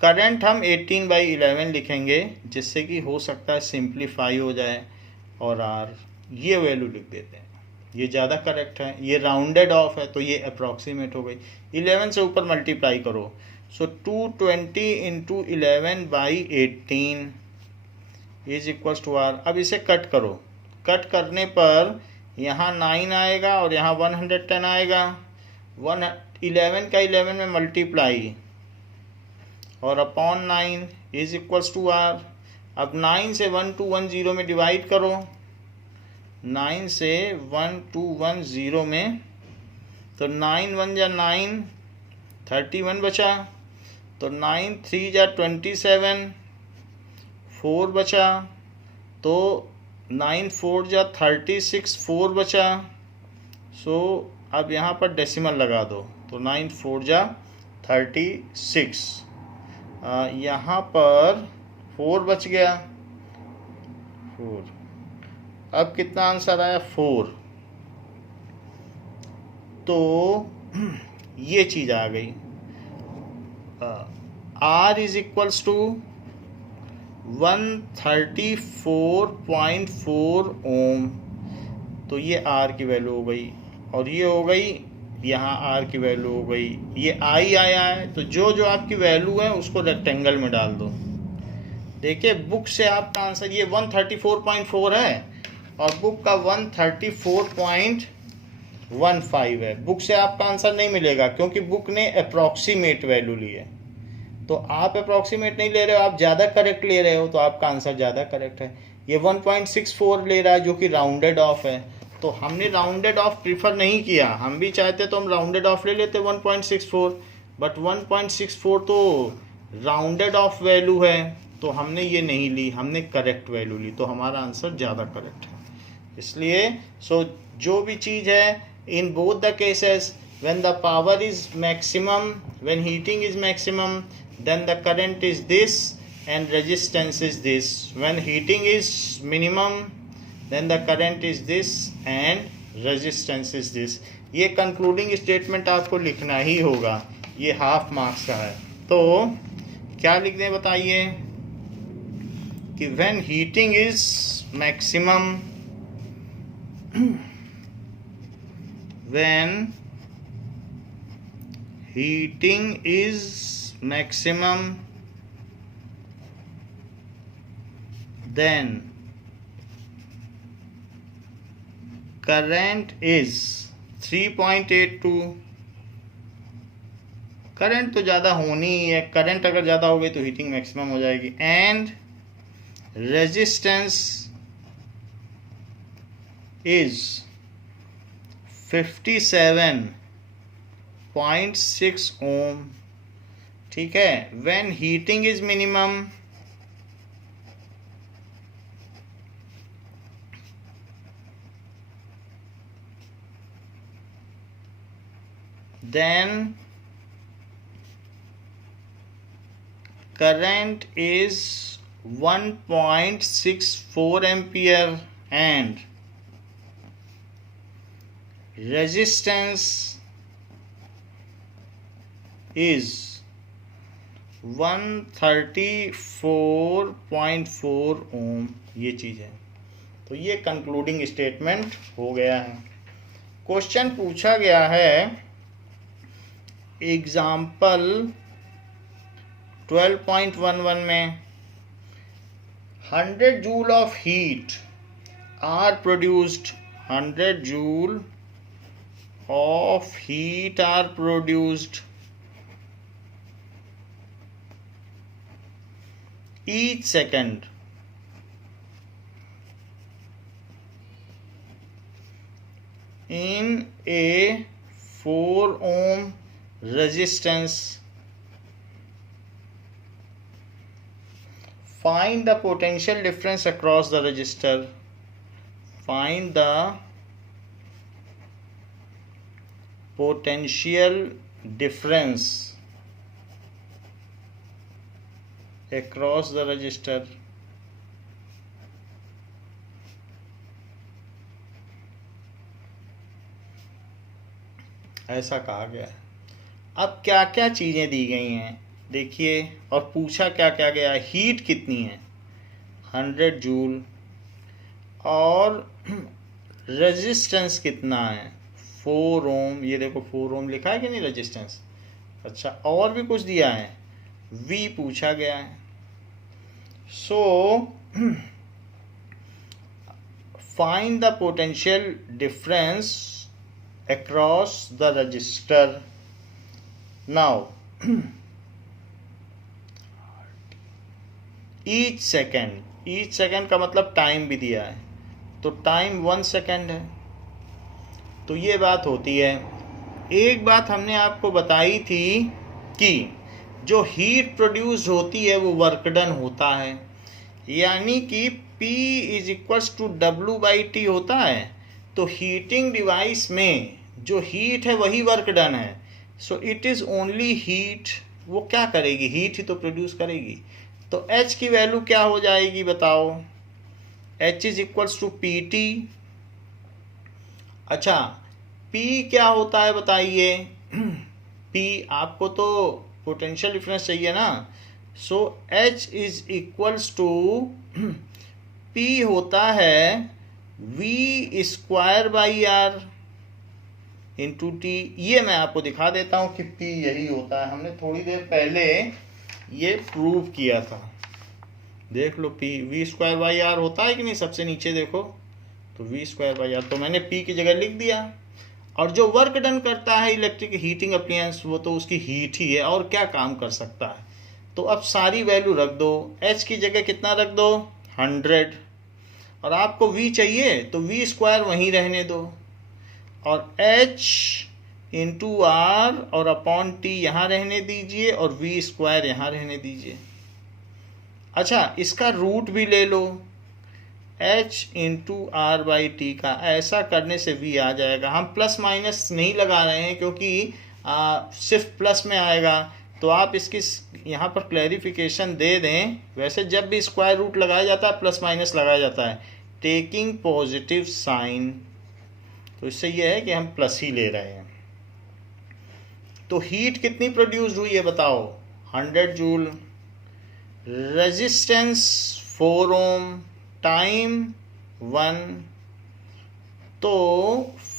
current हम 18/11 लिखेंगे, जिससे कि हो सकता है सिंप्लीफाई हो जाए, और आर ये वैल्यू लिख देते हैं, ये ज़्यादा करेक्ट है, ये राउंडेड ऑफ है तो ये अप्रॉक्सीमेट हो गई, 11 से ऊपर मल्टीप्लाई करो, so 220 into 11/18 is equals to R. अब इसे कट करो, कट करने पर यहाँ 9 आएगा और यहाँ 110 आएगा, 11 का 11 में मल्टीप्लाई और upon 9 is equals to R. अब 9 से 1210 में डिवाइड करो, 9 से 1210 में, तो 9 1 जा 9, 31 बचा, तो 9 3 जा 27, 4 बचा, तो 9 4 जा 36, 4 बचा, सो अब यहाँ पर डेसिमल लगा दो, तो 9 4 जा 36, यहाँ पर 4 बच गया, 4, अब कितना आंसर आया? 4। तो ये चीज़ आ गई, R इज इक्वल्स टू 134.4 ओम, तो ये R की वैल्यू हो गई, और ये हो गई यहाँ R की वैल्यू हो गई, ये I आया है, तो जो जो आपकी वैल्यू है उसको रेक्टेंगल में डाल दो। देखिए बुक से आपका आंसर ये 134.4 है और बुक का 134.15 है, बुक से आपका आंसर नहीं मिलेगा क्योंकि बुक ने अप्रॉक्सीमेट वैल्यू ली है, तो आप अप्रॉक्सीमेट नहीं ले रहे हो, आप ज़्यादा करेक्ट ले रहे हो, तो आपका आंसर ज़्यादा करेक्ट है। ये 1.64 ले रहा है जो कि राउंडेड ऑफ है, तो हमने राउंडेड ऑफ प्रीफर नहीं किया, हम भी चाहते तो हम राउंडेड ऑफ ले लेते 1.64, बट 1.64 तो राउंडेड ऑफ वैल्यू है, तो हमने ये नहीं ली, हमने करेक्ट वैल्यू ली, तो हमारा आंसर ज़्यादा करेक्ट है। इसलिए जो भी चीज़ है, in both the cases when the power is maximum, when heating is maximum, then the current is this and resistance is this. When heating is minimum, then the current is this and resistance is this. ये concluding statement आपको लिखना ही होगा, ये half marks का है। तो क्या लिख दें बताइए कि when heating is maximum, when heating is maximum, then current is 3.82, current तो ज़्यादा होनी ही है, करंट अगर ज़्यादा हो गई तो हीटिंग मैक्सिमम हो जाएगी, एंड रेजिस्टेंस इज 57.6 ओम, ठीक है। When heating is minimum, then current is 1.64 ampere and resistance is 134.4 ओम। ये चीज़ है। तो ये कंक्लूडिंग स्टेटमेंट हो गया है। क्वेश्चन पूछा गया है एग्जाम्पल 12.11 में 100 joule of heat are produced, 100 joule of heat are produced each second in a 4 ohm resistance. Find the potential difference across the resistor. Find the potential difference across the resistor. ऐसा कहा गया है। अब क्या क्या चीज़ें दी गई हैं देखिए, और पूछा क्या क्या गया है। हीट कितनी है 100 जूल, और रेजिस्टेंस कितना है 4 ओम। ये देखो 4 ओम लिखा है कि नहीं रेजिस्टेंस। अच्छा, और भी कुछ दिया है, V पूछा गया है। So find the potential difference across the register. Now each second का मतलब टाइम भी दिया है, तो टाइम 1 सेकेंड है। तो ये बात होती है। एक बात हमने आपको बताई थी कि जो हीट प्रोड्यूस होती है वो वर्क डन होता है, यानी कि P is equals to W/T होता है। तो हीटिंग डिवाइस में जो हीट है वही वर्क डन है। So it is only heat. वो क्या करेगी, हीट ही तो प्रोड्यूस करेगी। तो H की वैल्यू क्या हो जाएगी बताओ। H is equals to PT। अच्छा, P क्या होता है बताइए। P आपको तो पोटेंशियल डिफरेंस चाहिए ना। So H is equals to P होता है V²/R इंटू T। ये मैं आपको दिखा देता हूँ कि P यही होता है। हमने थोड़ी देर पहले ये प्रूव किया था। देख लो P V²/R होता है कि नहीं, सबसे नीचे देखो तो V²/R। तो मैंने P की जगह लिख दिया। और जो वर्क डन करता है इलेक्ट्रिक हीटिंग अप्लायंस, वो तो उसकी हीट ही है, और क्या काम कर सकता है। तो अब सारी वैल्यू रख दो। H की जगह कितना रख दो 100, और आपको V चाहिए तो V² वहीं रहने दो, और H इंटू R और अपॉन T यहाँ रहने दीजिए, और V² यहाँ रहने दीजिए। अच्छा, इसका रूट भी ले लो H इंटू R/T का। ऐसा करने से V आ जाएगा। हम प्लस माइनस नहीं लगा रहे हैं क्योंकि सिर्फ प्लस में आएगा। तो आप इसकी यहाँ पर क्लैरिफिकेशन दे दें। वैसे जब भी स्क्वायर रूट लगाया जाता है प्लस माइनस लगाया जाता है, टेकिंग पॉजिटिव साइन। तो इससे यह है कि हम प्लस ही ले रहे हैं। तो हीट कितनी प्रोड्यूस्ड हुई है बताओ 100 जूल, रेजिस्टेंस 4 ओम, टाइम 1। तो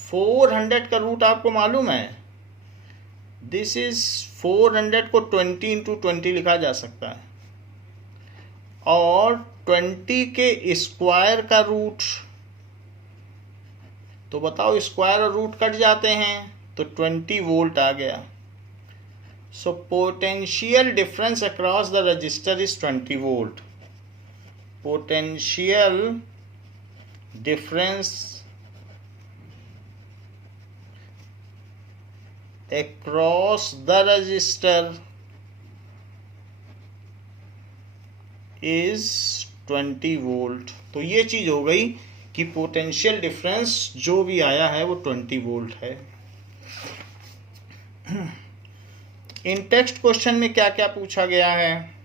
400 का रूट आपको मालूम है। दिस इज 400 को 20 इंटू 20 लिखा जा सकता है, और 20 के स्क्वायर का रूट। तो बताओ स्क्वायर और रूट कट जाते हैं तो 20 वोल्ट आ गया। सो potential difference across the register is 20 volt. Potential difference across the resistor is 20 volt. तो ये चीज हो गई कि पोटेंशियल डिफरेंस जो भी आया है वो 20 वोल्ट है। इन टेक्स्ट क्वेश्चन में क्या क्या पूछा गया है?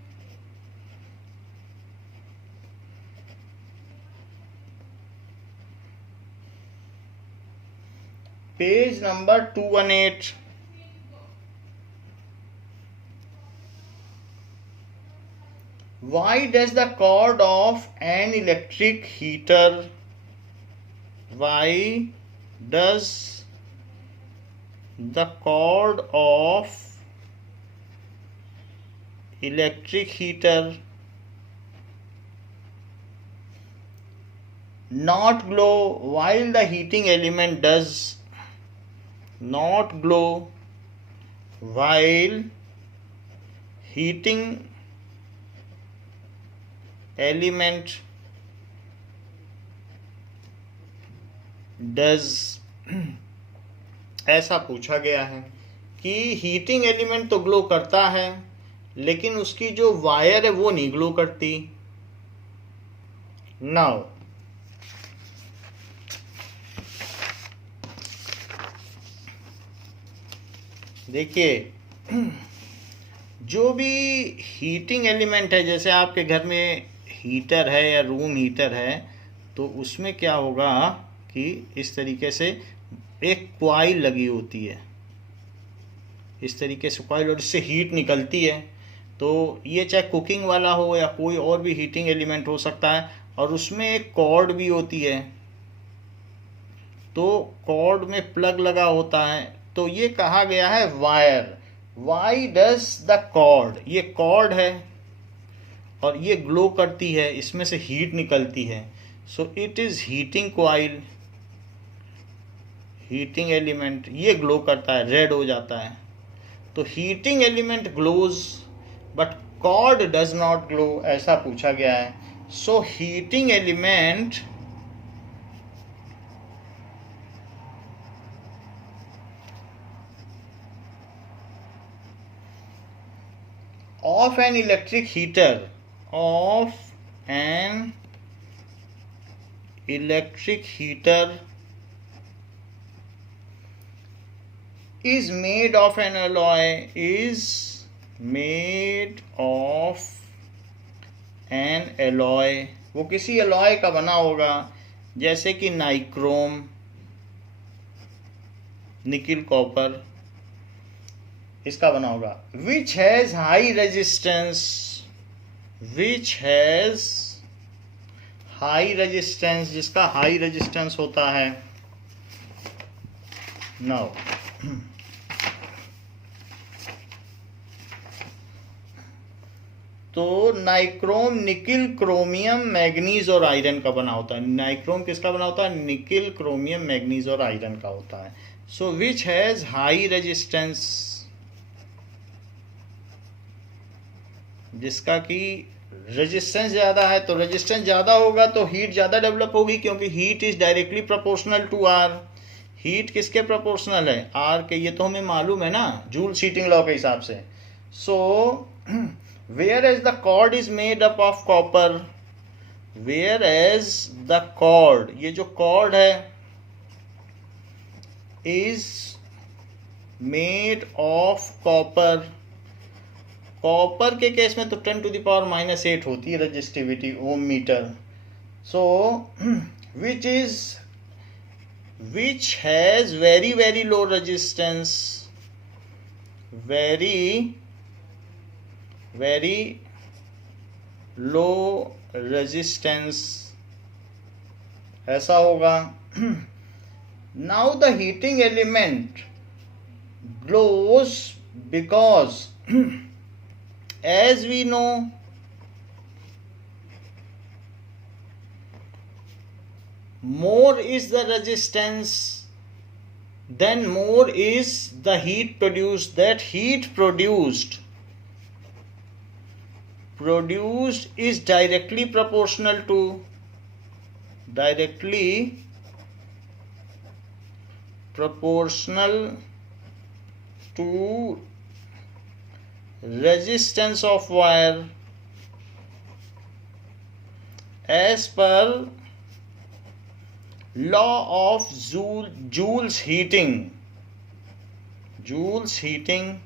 Page number 218। Why does the cord of an electric heater why does the cord of electric heater not glow while the heating element does not glow while heating element does? ऐसा पूछा गया है कि हीटिंग एलिमेंट तो glow करता है लेकिन उसकी जो वायर है वो नहीं ग्लो करती। नाउ देखिए, जो भी हीटिंग एलिमेंट है, जैसे आपके घर में हीटर है या रूम हीटर है, तो उसमें क्या होगा कि इस तरीके से एक कॉइल लगी होती है, इस तरीके से कॉइल, और इससे हीट निकलती है। तो ये चाहे कुकिंग वाला हो या कोई और भी हीटिंग एलिमेंट हो सकता है, और उसमें एक कॉर्ड भी होती है, तो कॉर्ड में प्लग लगा होता है। तो ये कहा गया है wire. Why does the cord, ये कॉर्ड है और ये ग्लो करती है, इसमें से हीट निकलती है। So it is heating coil, heating element, ये ग्लो करता है, रेड हो जाता है। तो heating element glows but cord does not glow, ऐसा पूछा गया है। So heating element of an electric heater is made of an alloy, वो किसी alloy का बना होगा, जैसे कि नाइक्रोम, निकिल कॉपर, इसका बना होगा। विच हैज हाई रेजिस्टेंस, जिसका हाई रेजिस्टेंस होता है। नाउ तो नाइक्रोम निकिल, क्रोमियम, मैग्नीज और आयरन का बना होता है। नाइक्रोम किसका बना होता है? निकिल, क्रोमियम, मैग्नीज और आयरन का होता है। सो विच हैज हाई रेजिस्टेंस, जिसका कि रेजिस्टेंस ज़्यादा है। तो रेजिस्टेंस ज़्यादा होगा तो हीट ज़्यादा डेवलप होगी, क्योंकि heat is directly proportional to R. Heat किसके प्रोपोर्शनल है? आर के। ये तो हमें मालूम है ना, जूल हीटिंग लॉ के हिसाब से। So whereas the cord is made up of copper, whereas the cord, ये जो कॉर्ड है is made of copper. Copper के केस में तो 10⁻⁻8 होती है resistivity, ohm metre. So which has very low resistance, very low resistance, ऐसा होगा। Now the heating element glows because as we know, more is the resistance, then more is the heat produced. That heat produced is directly proportional to resistance of wire as per law of Joule's heating. joules heating.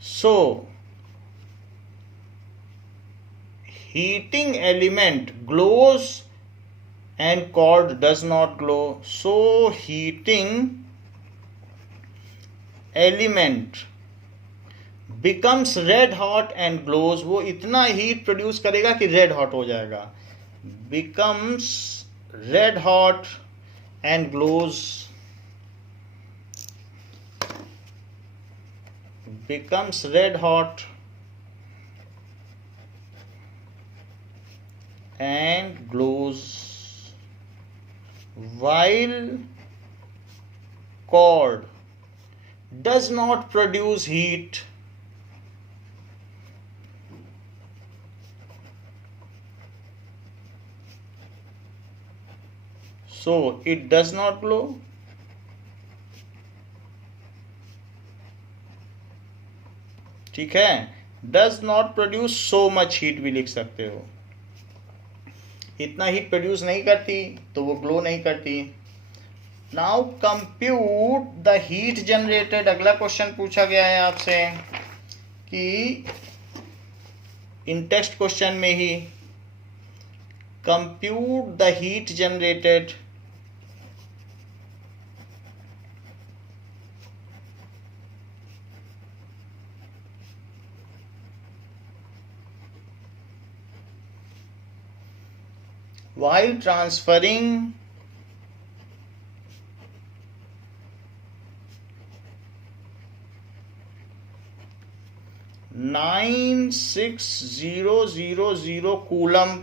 So heating element glows and cord does not glow. So heating element becomes red hot and glows. वो इतना heat produce करेगा कि red hot हो जाएगा. becomes red hot and glows. becomes red hot and glows, while cord does not produce heat. So it does not glow. ठीक है. Does not produce so much heat भी लिख सकते हो. इतना हीट प्रोड्यूस नहीं करती तो वो ग्लो नहीं करती. Now compute the heat generated. अगला क्वेश्चन पूछा गया है आपसे कि इन टेक्स्ट क्वेश्चन में ही compute the heat generated while transferring 96000 coulomb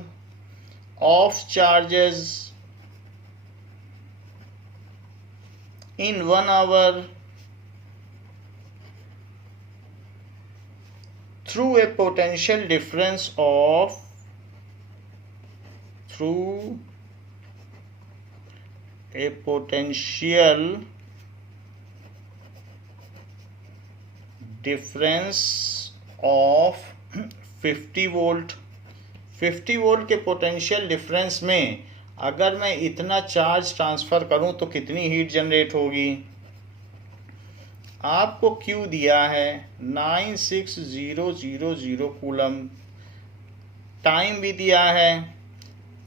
of charges in 1 hour through a potential difference of of 50 volt. 50 volt के पोटेंशियल डिफरेंस में अगर मैं इतना चार्ज ट्रांसफ़र करूं तो कितनी हीट जनरेट होगी. आपको क्यू दिया है 96000 कूलम. टाइम भी दिया है.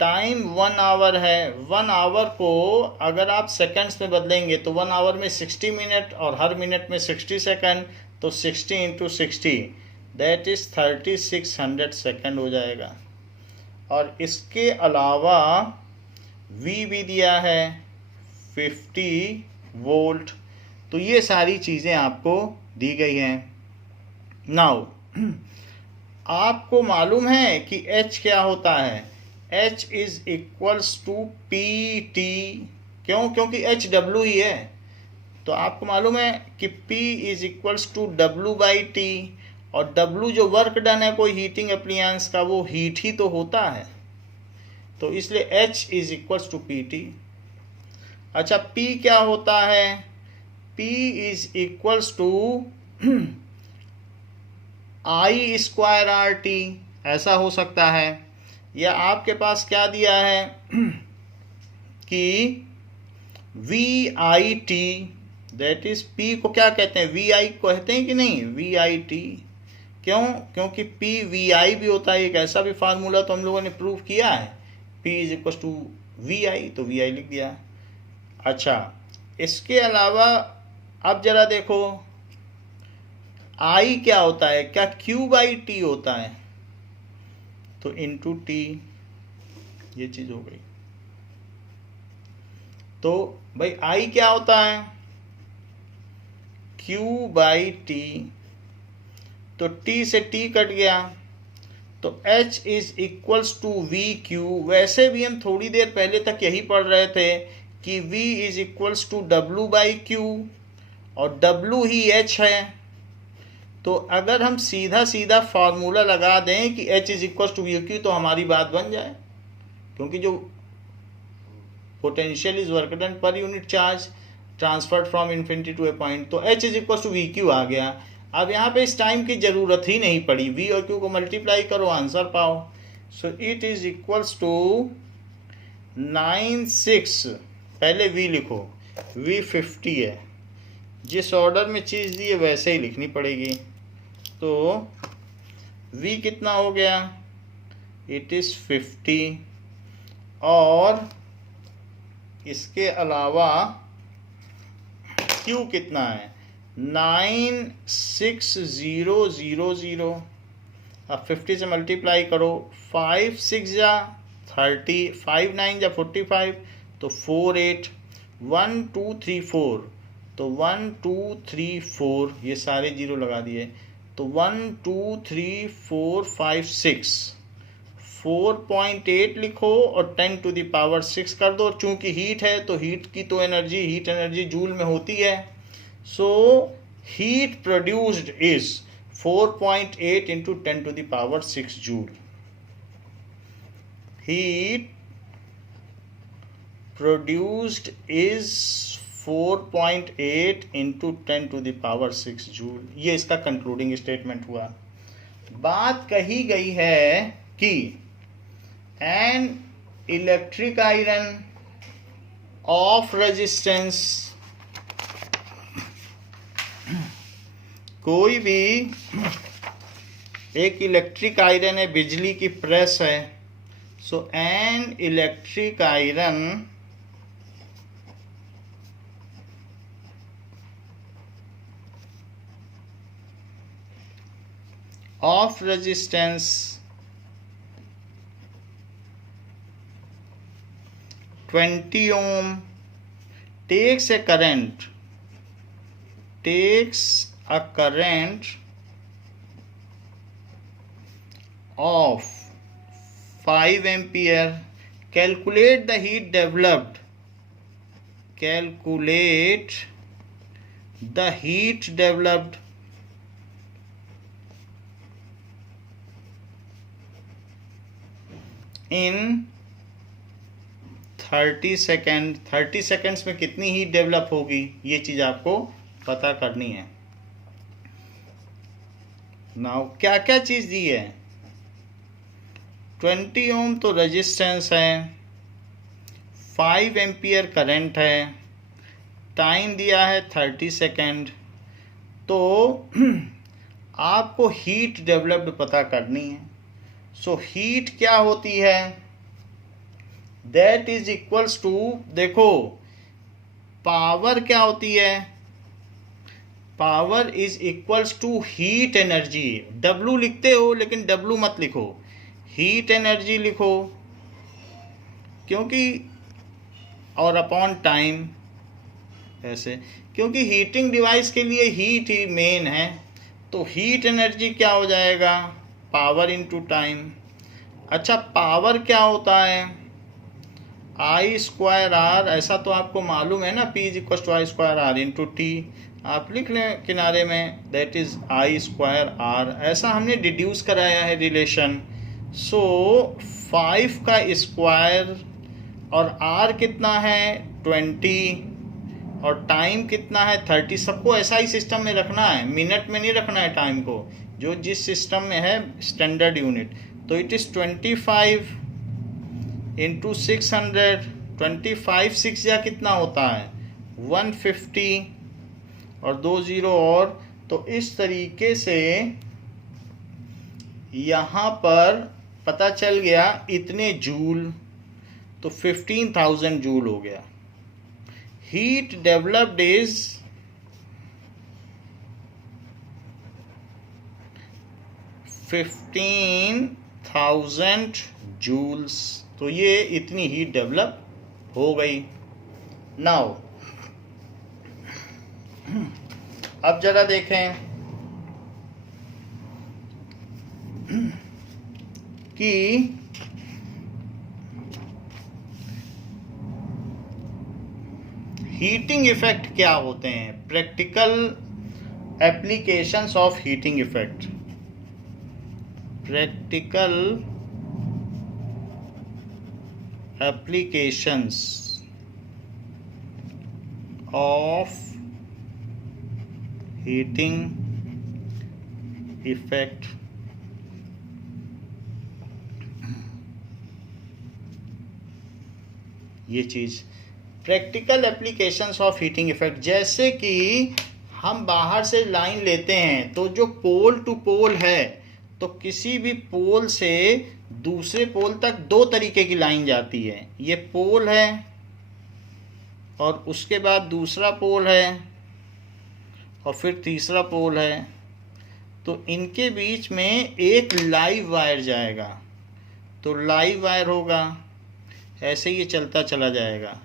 टाइम 1 आवर है. 1 आवर को अगर आप सेकंड्स में बदलेंगे तो 1 आवर में 60 मिनट और हर मिनट में 60 सेकंड. तो 60 × 60 दैट इज़ 3600 सेकंड हो जाएगा. और इसके अलावा V भी दिया है 50 वोल्ट. तो ये सारी चीज़ें आपको दी गई हैं. नाउ आपको मालूम है कि H क्या होता है. H is equals to PT. क्यों? क्योंकि H W ही है. तो आपको मालूम है कि P is equals to W/T. और W जो वर्क डन है कोई हीटिंग एप्लियंस का, वो हीट ही तो होता है. तो इसलिए H is equals to PT. अच्छा, P क्या होता है. P is equals to I²RT. ऐसा हो सकता है. या आपके पास क्या दिया है कि VIT दैट इज P को क्या कहते हैं. VI कहते हैं कि नहीं. VIT. क्यों? क्योंकि PVI भी होता है. एक ऐसा भी फार्मूला तो हम लोगों ने प्रूव किया है. P is equal to VI, तो VI लिख दिया. अच्छा, इसके अलावा अब जरा देखो I क्या होता है. क्या Q/T होता है. तो इंटू T. ये चीज हो गई. तो भाई I क्या होता है. Q/T. तो T से T कट गया. तो H is equals to VQ. वैसे भी हम थोड़ी देर पहले तक यही पढ़ रहे थे कि V is equals to W/Q और W ही H है. तो अगर हम सीधा सीधा फार्मूला लगा दें कि H is equal to VQ तो हमारी बात बन जाए. क्योंकि जो potential is work done per unit charge transferred from infinity to a point. तो H is equal to VQ आ गया. अब यहाँ पे इस टाइम की ज़रूरत ही नहीं पड़ी. V और Q को मल्टीप्लाई करो, आंसर पाओ. So it is equals to 96. पहले V लिखो. V50 है। जिस ऑर्डर में चीज़ दी है वैसे ही लिखनी पड़ेगी। तो V कितना हो गया, इट इज़ 50, और इसके अलावा Q कितना है, 96000। अब 50 से मल्टीप्लाई करो, 5 6 जा 30, 5 9 जा 45, तो 4 8, 1 2 3 4, तो 1 2 3 4, ये सारे जीरो लगा दिए, तो 1 2 3 4 5 6, 4.8 लिखो और 10 टू द पावर 6 कर दो। चूंकि हीट है तो हीट की तो हीट एनर्जी जूल में होती है। So heat produced is 4.8 into 10 to the power 6 joule. Heat produced is 4.8 into 10 to the power 6 joule. ये इसका कंक्लूडिंग स्टेटमेंट हुआ। बात कही गई है कि an electric iron of resistance, कोई भी एक इलेक्ट्रिक आयरन है, बिजली की प्रेस है। So an electric iron of resistance 20 ohm takes a current of 5 ampere. Calculate the heat developed. In 30 second. 30 seconds में कितनी हीट डेवलप होगी, ये चीज़ आपको पता करनी है। नाउ क्या क्या चीज़ दी है, 20 ओम तो रेजिस्टेंस है, 5 एम्पियर करंट है, टाइम दिया है 30 सेकेंड। तो आपको हीट डेवलप्ड पता करनी है। सो हीट क्या होती है, दैट इज इक्वल्स टू, देखो पावर क्या होती है, power is equals to heat energy. W लिखते हो लेकिन W मत लिखो, हीट एनर्जी लिखो, क्योंकि और अपॉन टाइम ऐसे, क्योंकि हीटिंग डिवाइस के लिए हीट ही मेन है। तो हीट एनर्जी क्या हो जाएगा, पावर इनटू टाइम। अच्छा पावर क्या होता है, I स्क्वायर R, ऐसा तो आपको मालूम है ना, P is equal to I square R into T. आप लिख लें किनारे में, that is I square R, ऐसा हमने डिड्यूस कराया है रिलेशन। सो 5 का स्क्वायर और R कितना है 20, और टाइम कितना है 30। सबको ऐसा ही सिस्टम में रखना है, मिनट में नहीं रखना है टाइम को, जो जिस सिस्टम में है स्टैंडर्ड यूनिट। तो इट इज़ 25 इंटू 600, 25 6 या कितना होता है 150, और 2 जीरो और। तो इस तरीके से यहाँ पर पता चल गया इतने जूल, तो 15,000 जूल हो गया। Heat developed is 15,000 joules. तो ये इतनी हीट डेवलप हो गई। नाउ अब जरा देखें कि हीटिंग इफेक्ट क्या होते हैं, practical applications of heating effect. Practical applications of heating effect. ये चीज़ practical applications of heating effect, जैसे कि हम बाहर से लाइन लेते हैं तो जो पोल टू पोल है, तो किसी भी पोल से दूसरे पोल तक दो तरीके की लाइन जाती है। ये पोल है और उसके बाद दूसरा पोल है और फिर तीसरा पोल है। तो इनके बीच में एक लाइव वायर जाएगा, तो लाइव वायर होगा, ऐसे ये चलता चला जाएगा।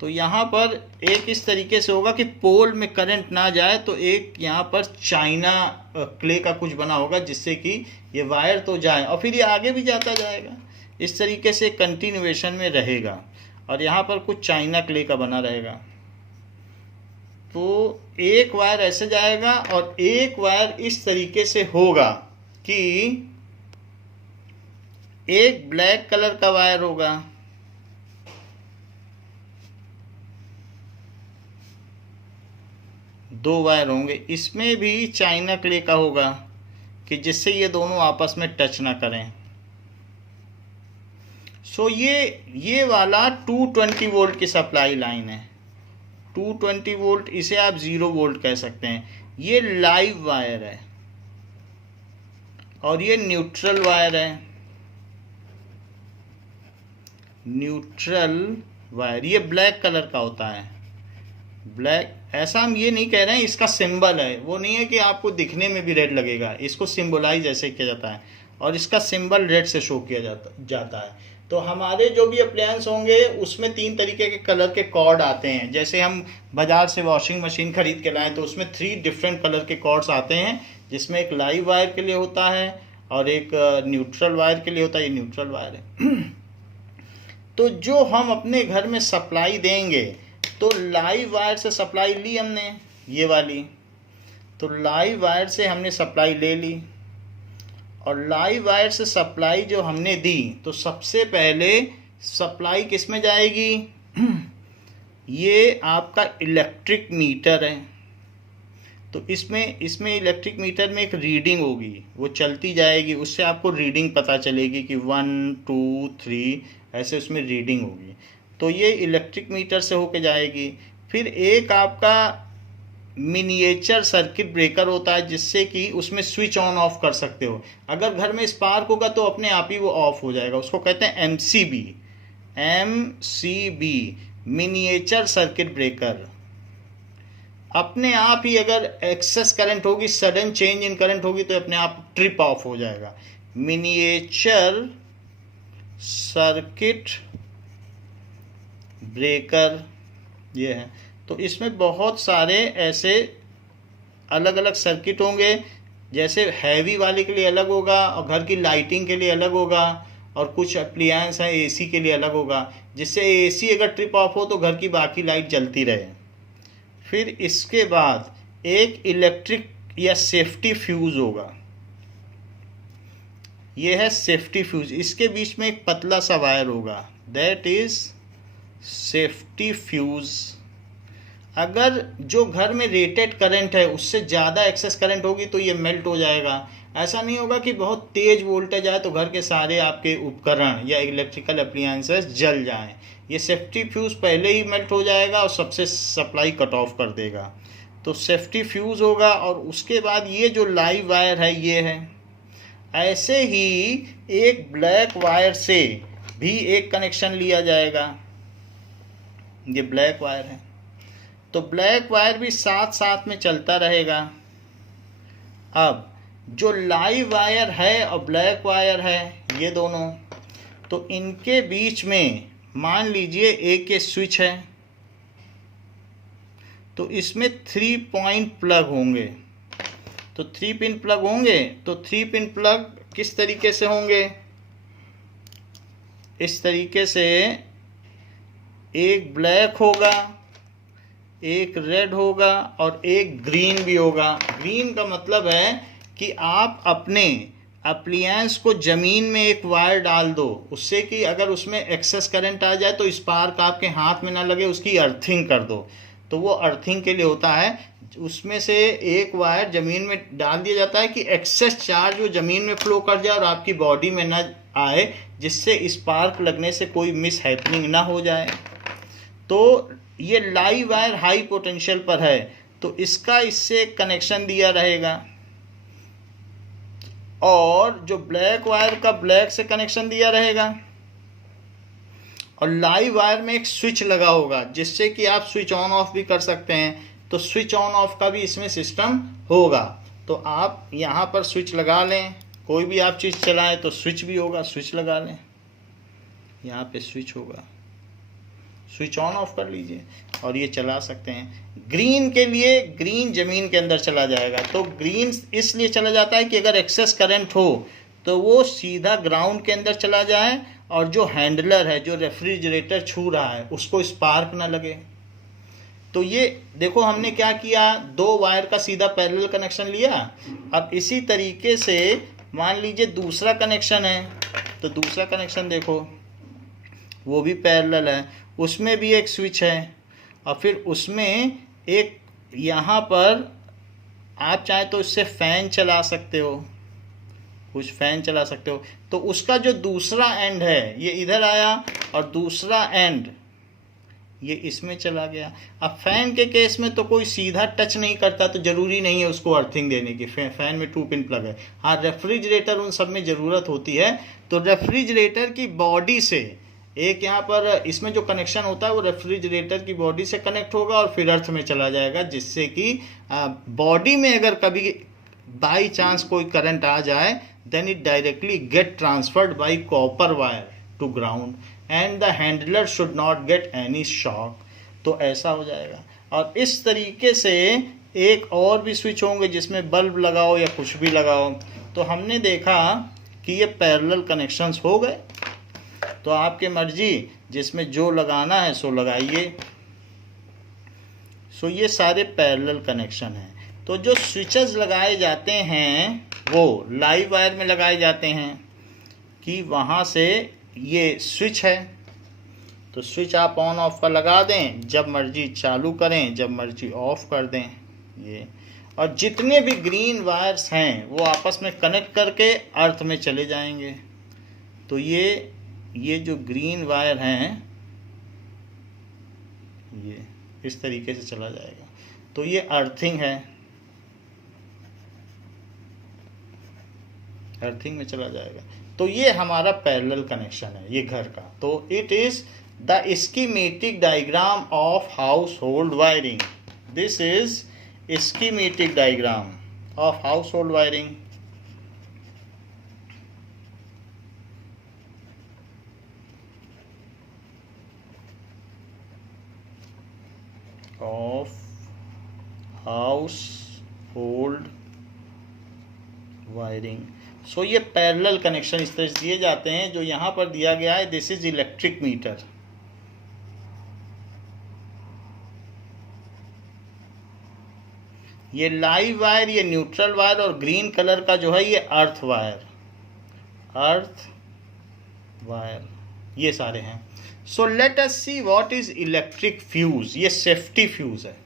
तो यहाँ पर एक इस तरीके से होगा कि पोल में करंट ना जाए, तो एक यहाँ पर चाइना क्ले का कुछ बना होगा जिससे कि ये वायर तो जाए और फिर ये आगे भी जाता जाएगा। इस तरीके से कंटिन्यूएशन में रहेगा और यहाँ पर कुछ चाइना क्ले का बना रहेगा। तो एक वायर ऐसे जाएगा और एक वायर इस तरीके से होगा कि एक ब्लैक कलर का वायर होगा, दो वायर होंगे, इसमें भी चाइना क्ले का होगा कि जिससे ये दोनों आपस में टच ना करें। सो ये वाला 220 वोल्ट की सप्लाई लाइन है। 220 वोल्ट, इसे आप 0 वोल्ट कह सकते हैं। ये लाइव वायर है और ये न्यूट्रल वायर है। न्यूट्रल वायर ये ब्लैक कलर का होता है। ब्लैक, ऐसा हम ये नहीं कह रहे हैं, इसका सिंबल है, वो नहीं है कि आपको दिखने में भी रेड लगेगा। इसको सिंबलाइज ऐसे किया जाता है और इसका सिंबल रेड से शो किया जाता है। तो हमारे जो भी अप्लायंस होंगे उसमें 3 तरीके के कलर के कॉर्ड आते हैं। जैसे हम बाजार से वॉशिंग मशीन खरीद के लाएं तो उसमें 3 डिफरेंट कलर के कॉर्ड्स आते हैं, जिसमें एक लाइव वायर के लिए होता है और एक न्यूट्रल वायर के लिए होता है। ये न्यूट्रल वायर है। तो जो हम अपने घर में सप्लाई देंगे, तो लाइव वायर से सप्लाई ली हमने, ये वाली, तो लाइव वायर से हमने सप्लाई ले ली और लाइव वायर से सप्लाई जो हमने दी, तो सबसे पहले सप्लाई किस में जाएगी? ये आपका इलेक्ट्रिक मीटर है। तो इसमें इलेक्ट्रिक मीटर में एक रीडिंग होगी, वो चलती जाएगी, उससे आपको रीडिंग पता चलेगी कि 1 2 3 ऐसे उसमें रीडिंग होगी। तो ये इलेक्ट्रिक मीटर से होके जाएगी। फिर एक आपका मिनिएचर सर्किट ब्रेकर होता है, जिससे कि उसमें स्विच ऑन ऑफ कर सकते हो। अगर घर में स्पार्क होगा तो अपने आप ही वो ऑफ हो जाएगा। उसको कहते हैं MCB, मिनिएचर सर्किट ब्रेकर। अपने आप ही अगर एक्सेस करंट होगी, सडन चेंज इन करंट होगी, तो अपने आप ट्रिप ऑफ हो जाएगा। मिनिएचर सर्किट ब्रेकर ये है। तो इसमें बहुत सारे ऐसे अलग अलग सर्किट होंगे, जैसे हैवी वाले के लिए अलग होगा और घर की लाइटिंग के लिए अलग होगा, और कुछ अप्लायंस हैं AC के लिए अलग होगा, जिससे AC अगर ट्रिप ऑफ हो तो घर की बाकी लाइट जलती रहे। फिर इसके बाद एक इलेक्ट्रिक या सेफ्टी फ्यूज़ होगा, ये है सेफ्टी फ्यूज़। इसके बीच में एक पतला सा वायर होगा, दैट इज़ सेफ्टी फ्यूज़। अगर जो घर में रेटेड करंट है उससे ज़्यादा एक्सेस करंट होगी तो ये मेल्ट हो जाएगा। ऐसा नहीं होगा कि बहुत तेज़ वोल्टेज आए तो घर के सारे आपके उपकरण या इलेक्ट्रिकल अप्लायंसेस जल जाएं। ये सेफ्टी फ्यूज़ पहले ही मेल्ट हो जाएगा और सबसे सप्लाई कट ऑफ कर देगा। तो सेफ्टी फ्यूज़ होगा। और उसके बाद ये जो लाइव वायर है ये है। ऐसे ही एक ब्लैक वायर से भी एक कनेक्शन लिया जाएगा, ये ब्लैक वायर है। तो ब्लैक वायर भी साथ साथ में चलता रहेगा। अब जो लाइव वायर है और ब्लैक वायर है ये दोनों, तो इनके बीच में मान लीजिए एक ये स्विच है, तो इसमें 3 पॉइंट प्लग होंगे। तो 3 पिन प्लग होंगे। तो 3 पिन प्लग किस तरीके से होंगे? इस तरीके से, एक ब्लैक होगा, एक रेड होगा और एक ग्रीन भी होगा। ग्रीन का मतलब है कि आप अपने अप्लायंस को ज़मीन में एक वायर डाल दो, उससे कि अगर उसमें एक्सेस करंट आ जाए तो स्पार्क आपके हाथ में ना लगे, उसकी अर्थिंग कर दो। तो वो अर्थिंग के लिए होता है। उसमें से एक वायर ज़मीन में डाल दिया जाता है कि एक्सेस चार्ज वो ज़मीन में फ्लो कर जाए और आपकी बॉडी में ना आए, जिससे स्पार्क लगने से कोई मिस हैपनिंग ना हो जाए। तो ये लाइव वायर हाई पोटेंशियल पर है, तो इसका इससे कनेक्शन दिया रहेगा, और जो ब्लैक वायर का ब्लैक से कनेक्शन दिया रहेगा, और लाइव वायर में एक स्विच लगा होगा जिससे कि आप स्विच ऑन ऑफ भी कर सकते हैं, तो स्विच ऑन ऑफ का भी इसमें सिस्टम होगा। तो आप यहाँ पर स्विच लगा लें, कोई भी आप चीज़ चलाएं तो स्विच भी होगा, स्विच लगा लें, यहाँ पे स्विच होगा, स्विच ऑन ऑफ कर लीजिए और ये चला सकते हैं। ग्रीन के लिए ग्रीन ज़मीन के अंदर चला जाएगा, तो ग्रीन इसलिए चला जाता है कि अगर एक्सेस करंट हो तो वो सीधा ग्राउंड के अंदर चला जाए, और जो हैंडलर है, जो रेफ्रिजरेटर छू रहा है, उसको स्पार्क ना लगे। तो ये देखो हमने क्या किया, 2 वायर का सीधा पैरेलल कनेक्शन लिया। अब इसी तरीके से मान लीजिए दूसरा कनेक्शन है, तो दूसरा कनेक्शन देखो वो भी पैरेलल है, उसमें भी एक स्विच है, और फिर उसमें एक यहाँ पर आप चाहे तो इससे फ़ैन चला सकते हो, कुछ फ़ैन चला सकते हो। तो उसका जो दूसरा एंड है ये इधर आया, और दूसरा एंड ये इसमें चला गया। अब फ़ैन के केस में तो कोई सीधा टच नहीं करता, तो ज़रूरी नहीं है उसको अर्थिंग देने की, फ़ैन में 2 पिन प्लग है। हाँ, रेफ्रिजरेटर उन सब में ज़रूरत होती है, तो रेफ्रिजरेटर की बॉडी से एक यहाँ पर इसमें जो कनेक्शन होता है वो रेफ्रिजरेटर की बॉडी से कनेक्ट होगा और फिर अर्थ में चला जाएगा, जिससे कि बॉडी में अगर कभी बाई चांस कोई करंट आ जाए, then it directly get transferred by copper wire to ground and the handler should not get any shock। तो ऐसा हो जाएगा। और इस तरीके से एक और भी स्विच होंगे जिसमें बल्ब लगाओ या कुछ भी लगाओ। तो हमने देखा कि ये पैरेलल कनेक्शंस हो गए, तो आपके मर्जी जिसमें जो लगाना है सो लगाइए। सो ये सारे पैरेलल कनेक्शन हैं। तो जो स्विचेस लगाए जाते हैं वो लाइव वायर में लगाए जाते हैं, कि वहाँ से ये स्विच है, तो स्विच आप ऑन ऑफ का लगा दें, जब मर्जी चालू करें, जब मर्जी ऑफ कर दें ये। और जितने भी ग्रीन वायर्स हैं वो आपस में कनेक्ट करके अर्थ में चले जाएंगे। तो ये जो ग्रीन वायर हैं ये इस तरीके से चला जाएगा, तो ये अर्थिंग है, अर्थिंग में चला जाएगा। तो ये हमारा पैरेलल कनेक्शन है ये घर का। तो it is the schematic diagram of household wiring. This is schematic diagram of household wiring. Of household wiring. So ये पैरेलल कनेक्शन इस तरह से दिए जाते हैं, जो यहाँ पर दिया गया है, दिस इज इलेक्ट्रिक मीटर। ये लाइव वायर, ये न्यूट्रल वायर, और ग्रीन कलर का जो है ये अर्थ वायर, अर्थ वायर, ये सारे हैं। So let us see what is electric fuse. ये सेफ्टी फ्यूज है।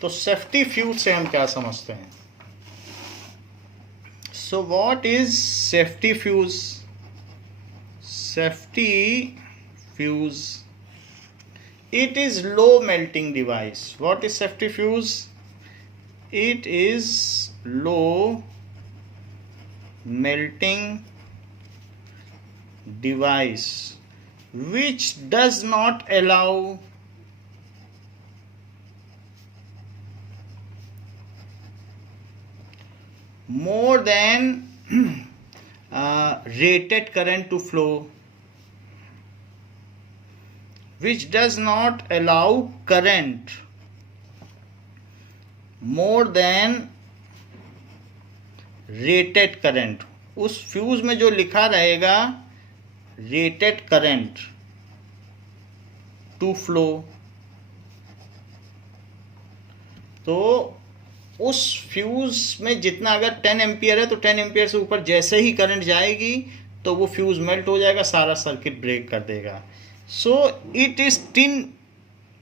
तो सेफ्टी फ्यूज से हम क्या समझते हैं? So what is safety fuse? Safety fuse, it is low melting device. What is safety fuse? It is low melting device which does not allow more than rated current to flow, which does not allow current more than rated current। उस fuse में जो लिखा रहेगा rated current to flow, तो उस fuse में जितना अगर 10 एम्पियर है तो 10 एम्पियर से ऊपर जैसे ही करंट जाएगी तो वो फ्यूज मेल्ट हो जाएगा, सारा सर्किट ब्रेक कर देगा। सो इट इज टिन।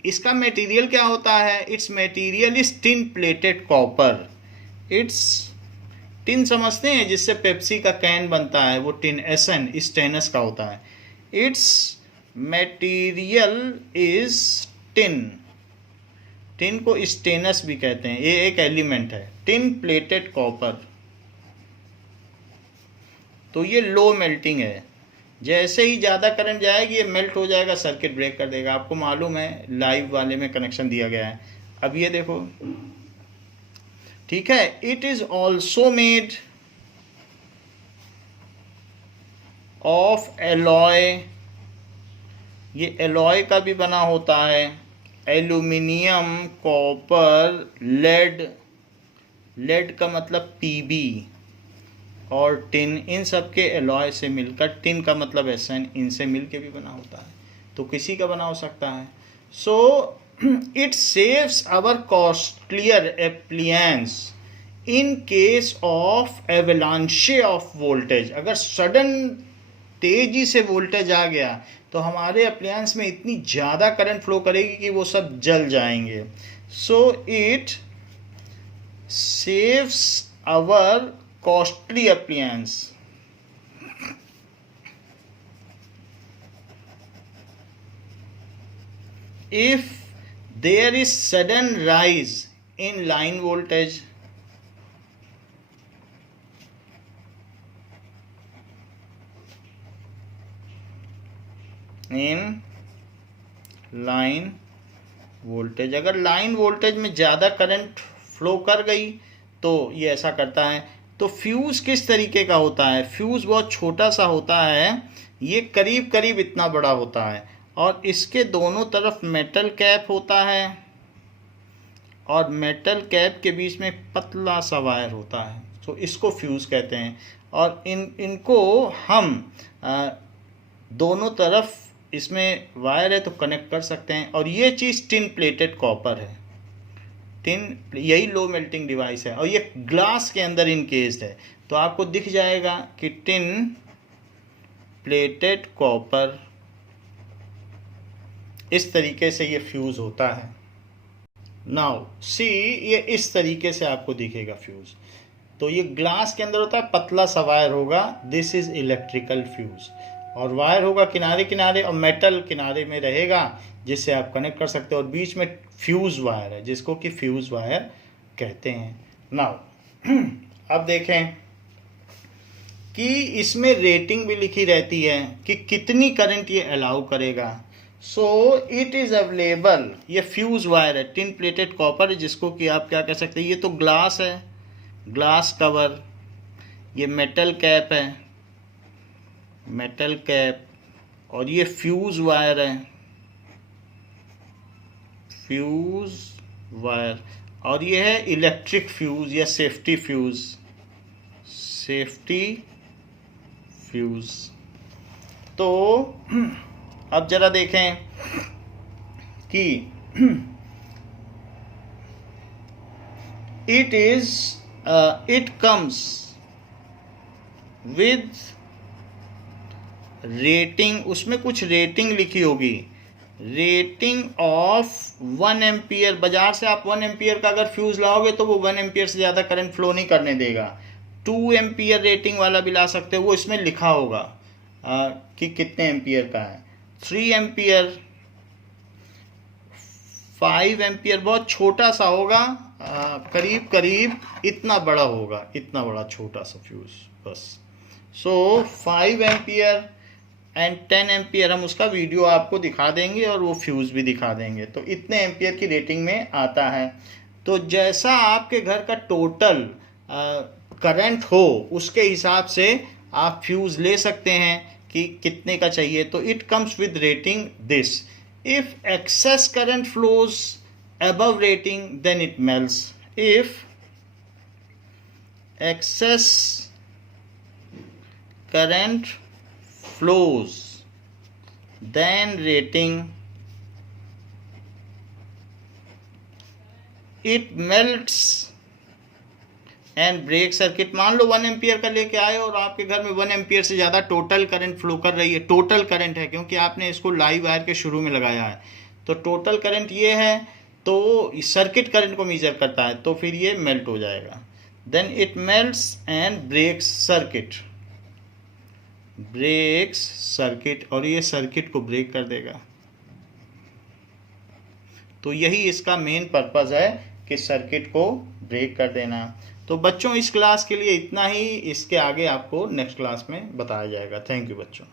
इसका मटेरियल क्या होता है? It's material is tin plated copper. It's tin समझते हैं जिससे पेप्सी का कैन बनता है, वो टिन एसन स्टेनस का होता है। It's material is tin, tin को स्टेनस भी कहते हैं, ये एक एलिमेंट है, टिन प्लेटेड कॉपर। तो ये लो मेल्टिंग है, जैसे ही ज़्यादा करंट जाएगी ये मेल्ट हो जाएगा, सर्किट ब्रेक कर देगा। आपको मालूम है लाइव वाले में कनेक्शन दिया गया है। अब ये देखो, ठीक है। It is also made of alloy, ये एलॉय का भी बना होता है, एल्यूमिनियम, कॉपर, लेड, लेड का मतलब पीबी, और टिन, इन सब के एलॉय से मिलकर, टिन का मतलब एसएन, इनसे मिल के भी बना होता है, तो किसी का बना हो सकता है। So it saves our costlier appliances in case of avalanche of voltage. अगर सडन तेजी से वोल्टेज आ गया तो हमारे अप्लायंस में इतनी ज़्यादा करंट फ्लो करेगी कि वो सब जल जाएंगे। So it saves our costly appliance if there is sudden rise in line voltage, in line voltage, अगर लाइन वोल्टेज में ज़्यादा करंट फ्लो कर गई तो ये ऐसा करता है। तो फ्यूज़ किस तरीके का होता है? फ्यूज़ बहुत छोटा सा होता है, ये करीब करीब इतना बड़ा होता है, और इसके दोनों तरफ मेटल कैप होता है, और मेटल कैप के बीच में पतला सा वायर होता है, तो इसको फ्यूज़ कहते हैं। और इनको हम दोनों तरफ इसमें वायर है तो कनेक्ट कर सकते हैं। और ये चीज़ टिन प्लेटेड कॉपर है, टिन, यही लो मेल्टिंग डिवाइस है, और ये ग्लास के अंदर इनकेस्ड है, तो आपको दिख जाएगा कि टिन प्लेटेड कॉपर, इस तरीके से ये फ्यूज़ होता है। नाउ सी, ये इस तरीके से आपको दिखेगा फ्यूज़। तो ये ग्लास के अंदर होता है, पतला सा वायर होगा, दिस इज इलेक्ट्रिकल फ्यूज़, और वायर होगा किनारे किनारे, और मेटल किनारे में रहेगा जिससे आप कनेक्ट कर सकते हो, और बीच में फ्यूज़ वायर है जिसको कि फ्यूज़ वायर कहते हैं। नाउ अब देखें कि इसमें रेटिंग भी लिखी रहती है कि कितनी करंट ये अलाउ करेगा। सो इट इज़ अवेलेबल, ये फ्यूज़ वायर है, टिन प्लेटेड कॉपर, जिसको कि आप क्या कह सकते हैं, ये तो ग्लास है, ग्लास कवर, ये मेटल कैप है, मेटल कैप, और ये फ्यूज़ वायर है, फ्यूज़ वायर, और ये है इलेक्ट्रिक फ्यूज़ या सेफ्टी फ्यूज़, सेफ्टी फ्यूज़। तो अब जरा देखें कि इट कम्स विद रेटिंग, उसमें कुछ रेटिंग लिखी होगी, रेटिंग ऑफ 1 एम्पियर। बाजार से आप 1 एम्पियर का अगर फ्यूज़ लाओगे तो वो 1 एम्पियर से ज़्यादा करंट फ्लो नहीं करने देगा। 2 एम्पियर रेटिंग वाला भी ला सकते हो, वो इसमें लिखा होगा कि कितने एम्पियर का है। 3 एम्पियर, 5 एम्पियर बहुत छोटा सा होगा, करीब करीब इतना बड़ा होगा, इतना बड़ा छोटा सा फ्यूज़ बस। सो 5 एम्पियर एंड 10 एम्पियर, हम उसका वीडियो आपको दिखा देंगे और वो फ्यूज़ भी दिखा देंगे। तो इतने एम्पियर की रेटिंग में आता है। तो जैसा आपके घर का टोटल करंट हो उसके हिसाब से आप फ्यूज़ ले सकते हैं कि कितने का चाहिए। तो it comes with rating this, if excess current flows above rating then it melts, if excess current flows then rating it melts and break circuit. मान लो 1 एम्पियर का लेके आए और आपके घर में 1 एम्पियर से ज़्यादा टोटल करंट फ्लो कर रही है, टोटल करंट है क्योंकि आपने इसको लाइव वायर के शुरू में लगाया है, तो टोटल करंट ये है, तो सर्किट करंट को मेजर करता है, तो फिर ये मेल्ट हो जाएगा। Then it melts and breaks circuit, breaks circuit, और ये सर्किट को ब्रेक कर देगा। तो यही इसका मेन पर्पज़ है कि सर्किट को ब्रेक कर देना। तो बच्चों इस क्लास के लिए इतना ही, इसके आगे आपको नेक्स्ट क्लास में बताया जाएगा। थैंक यू बच्चों।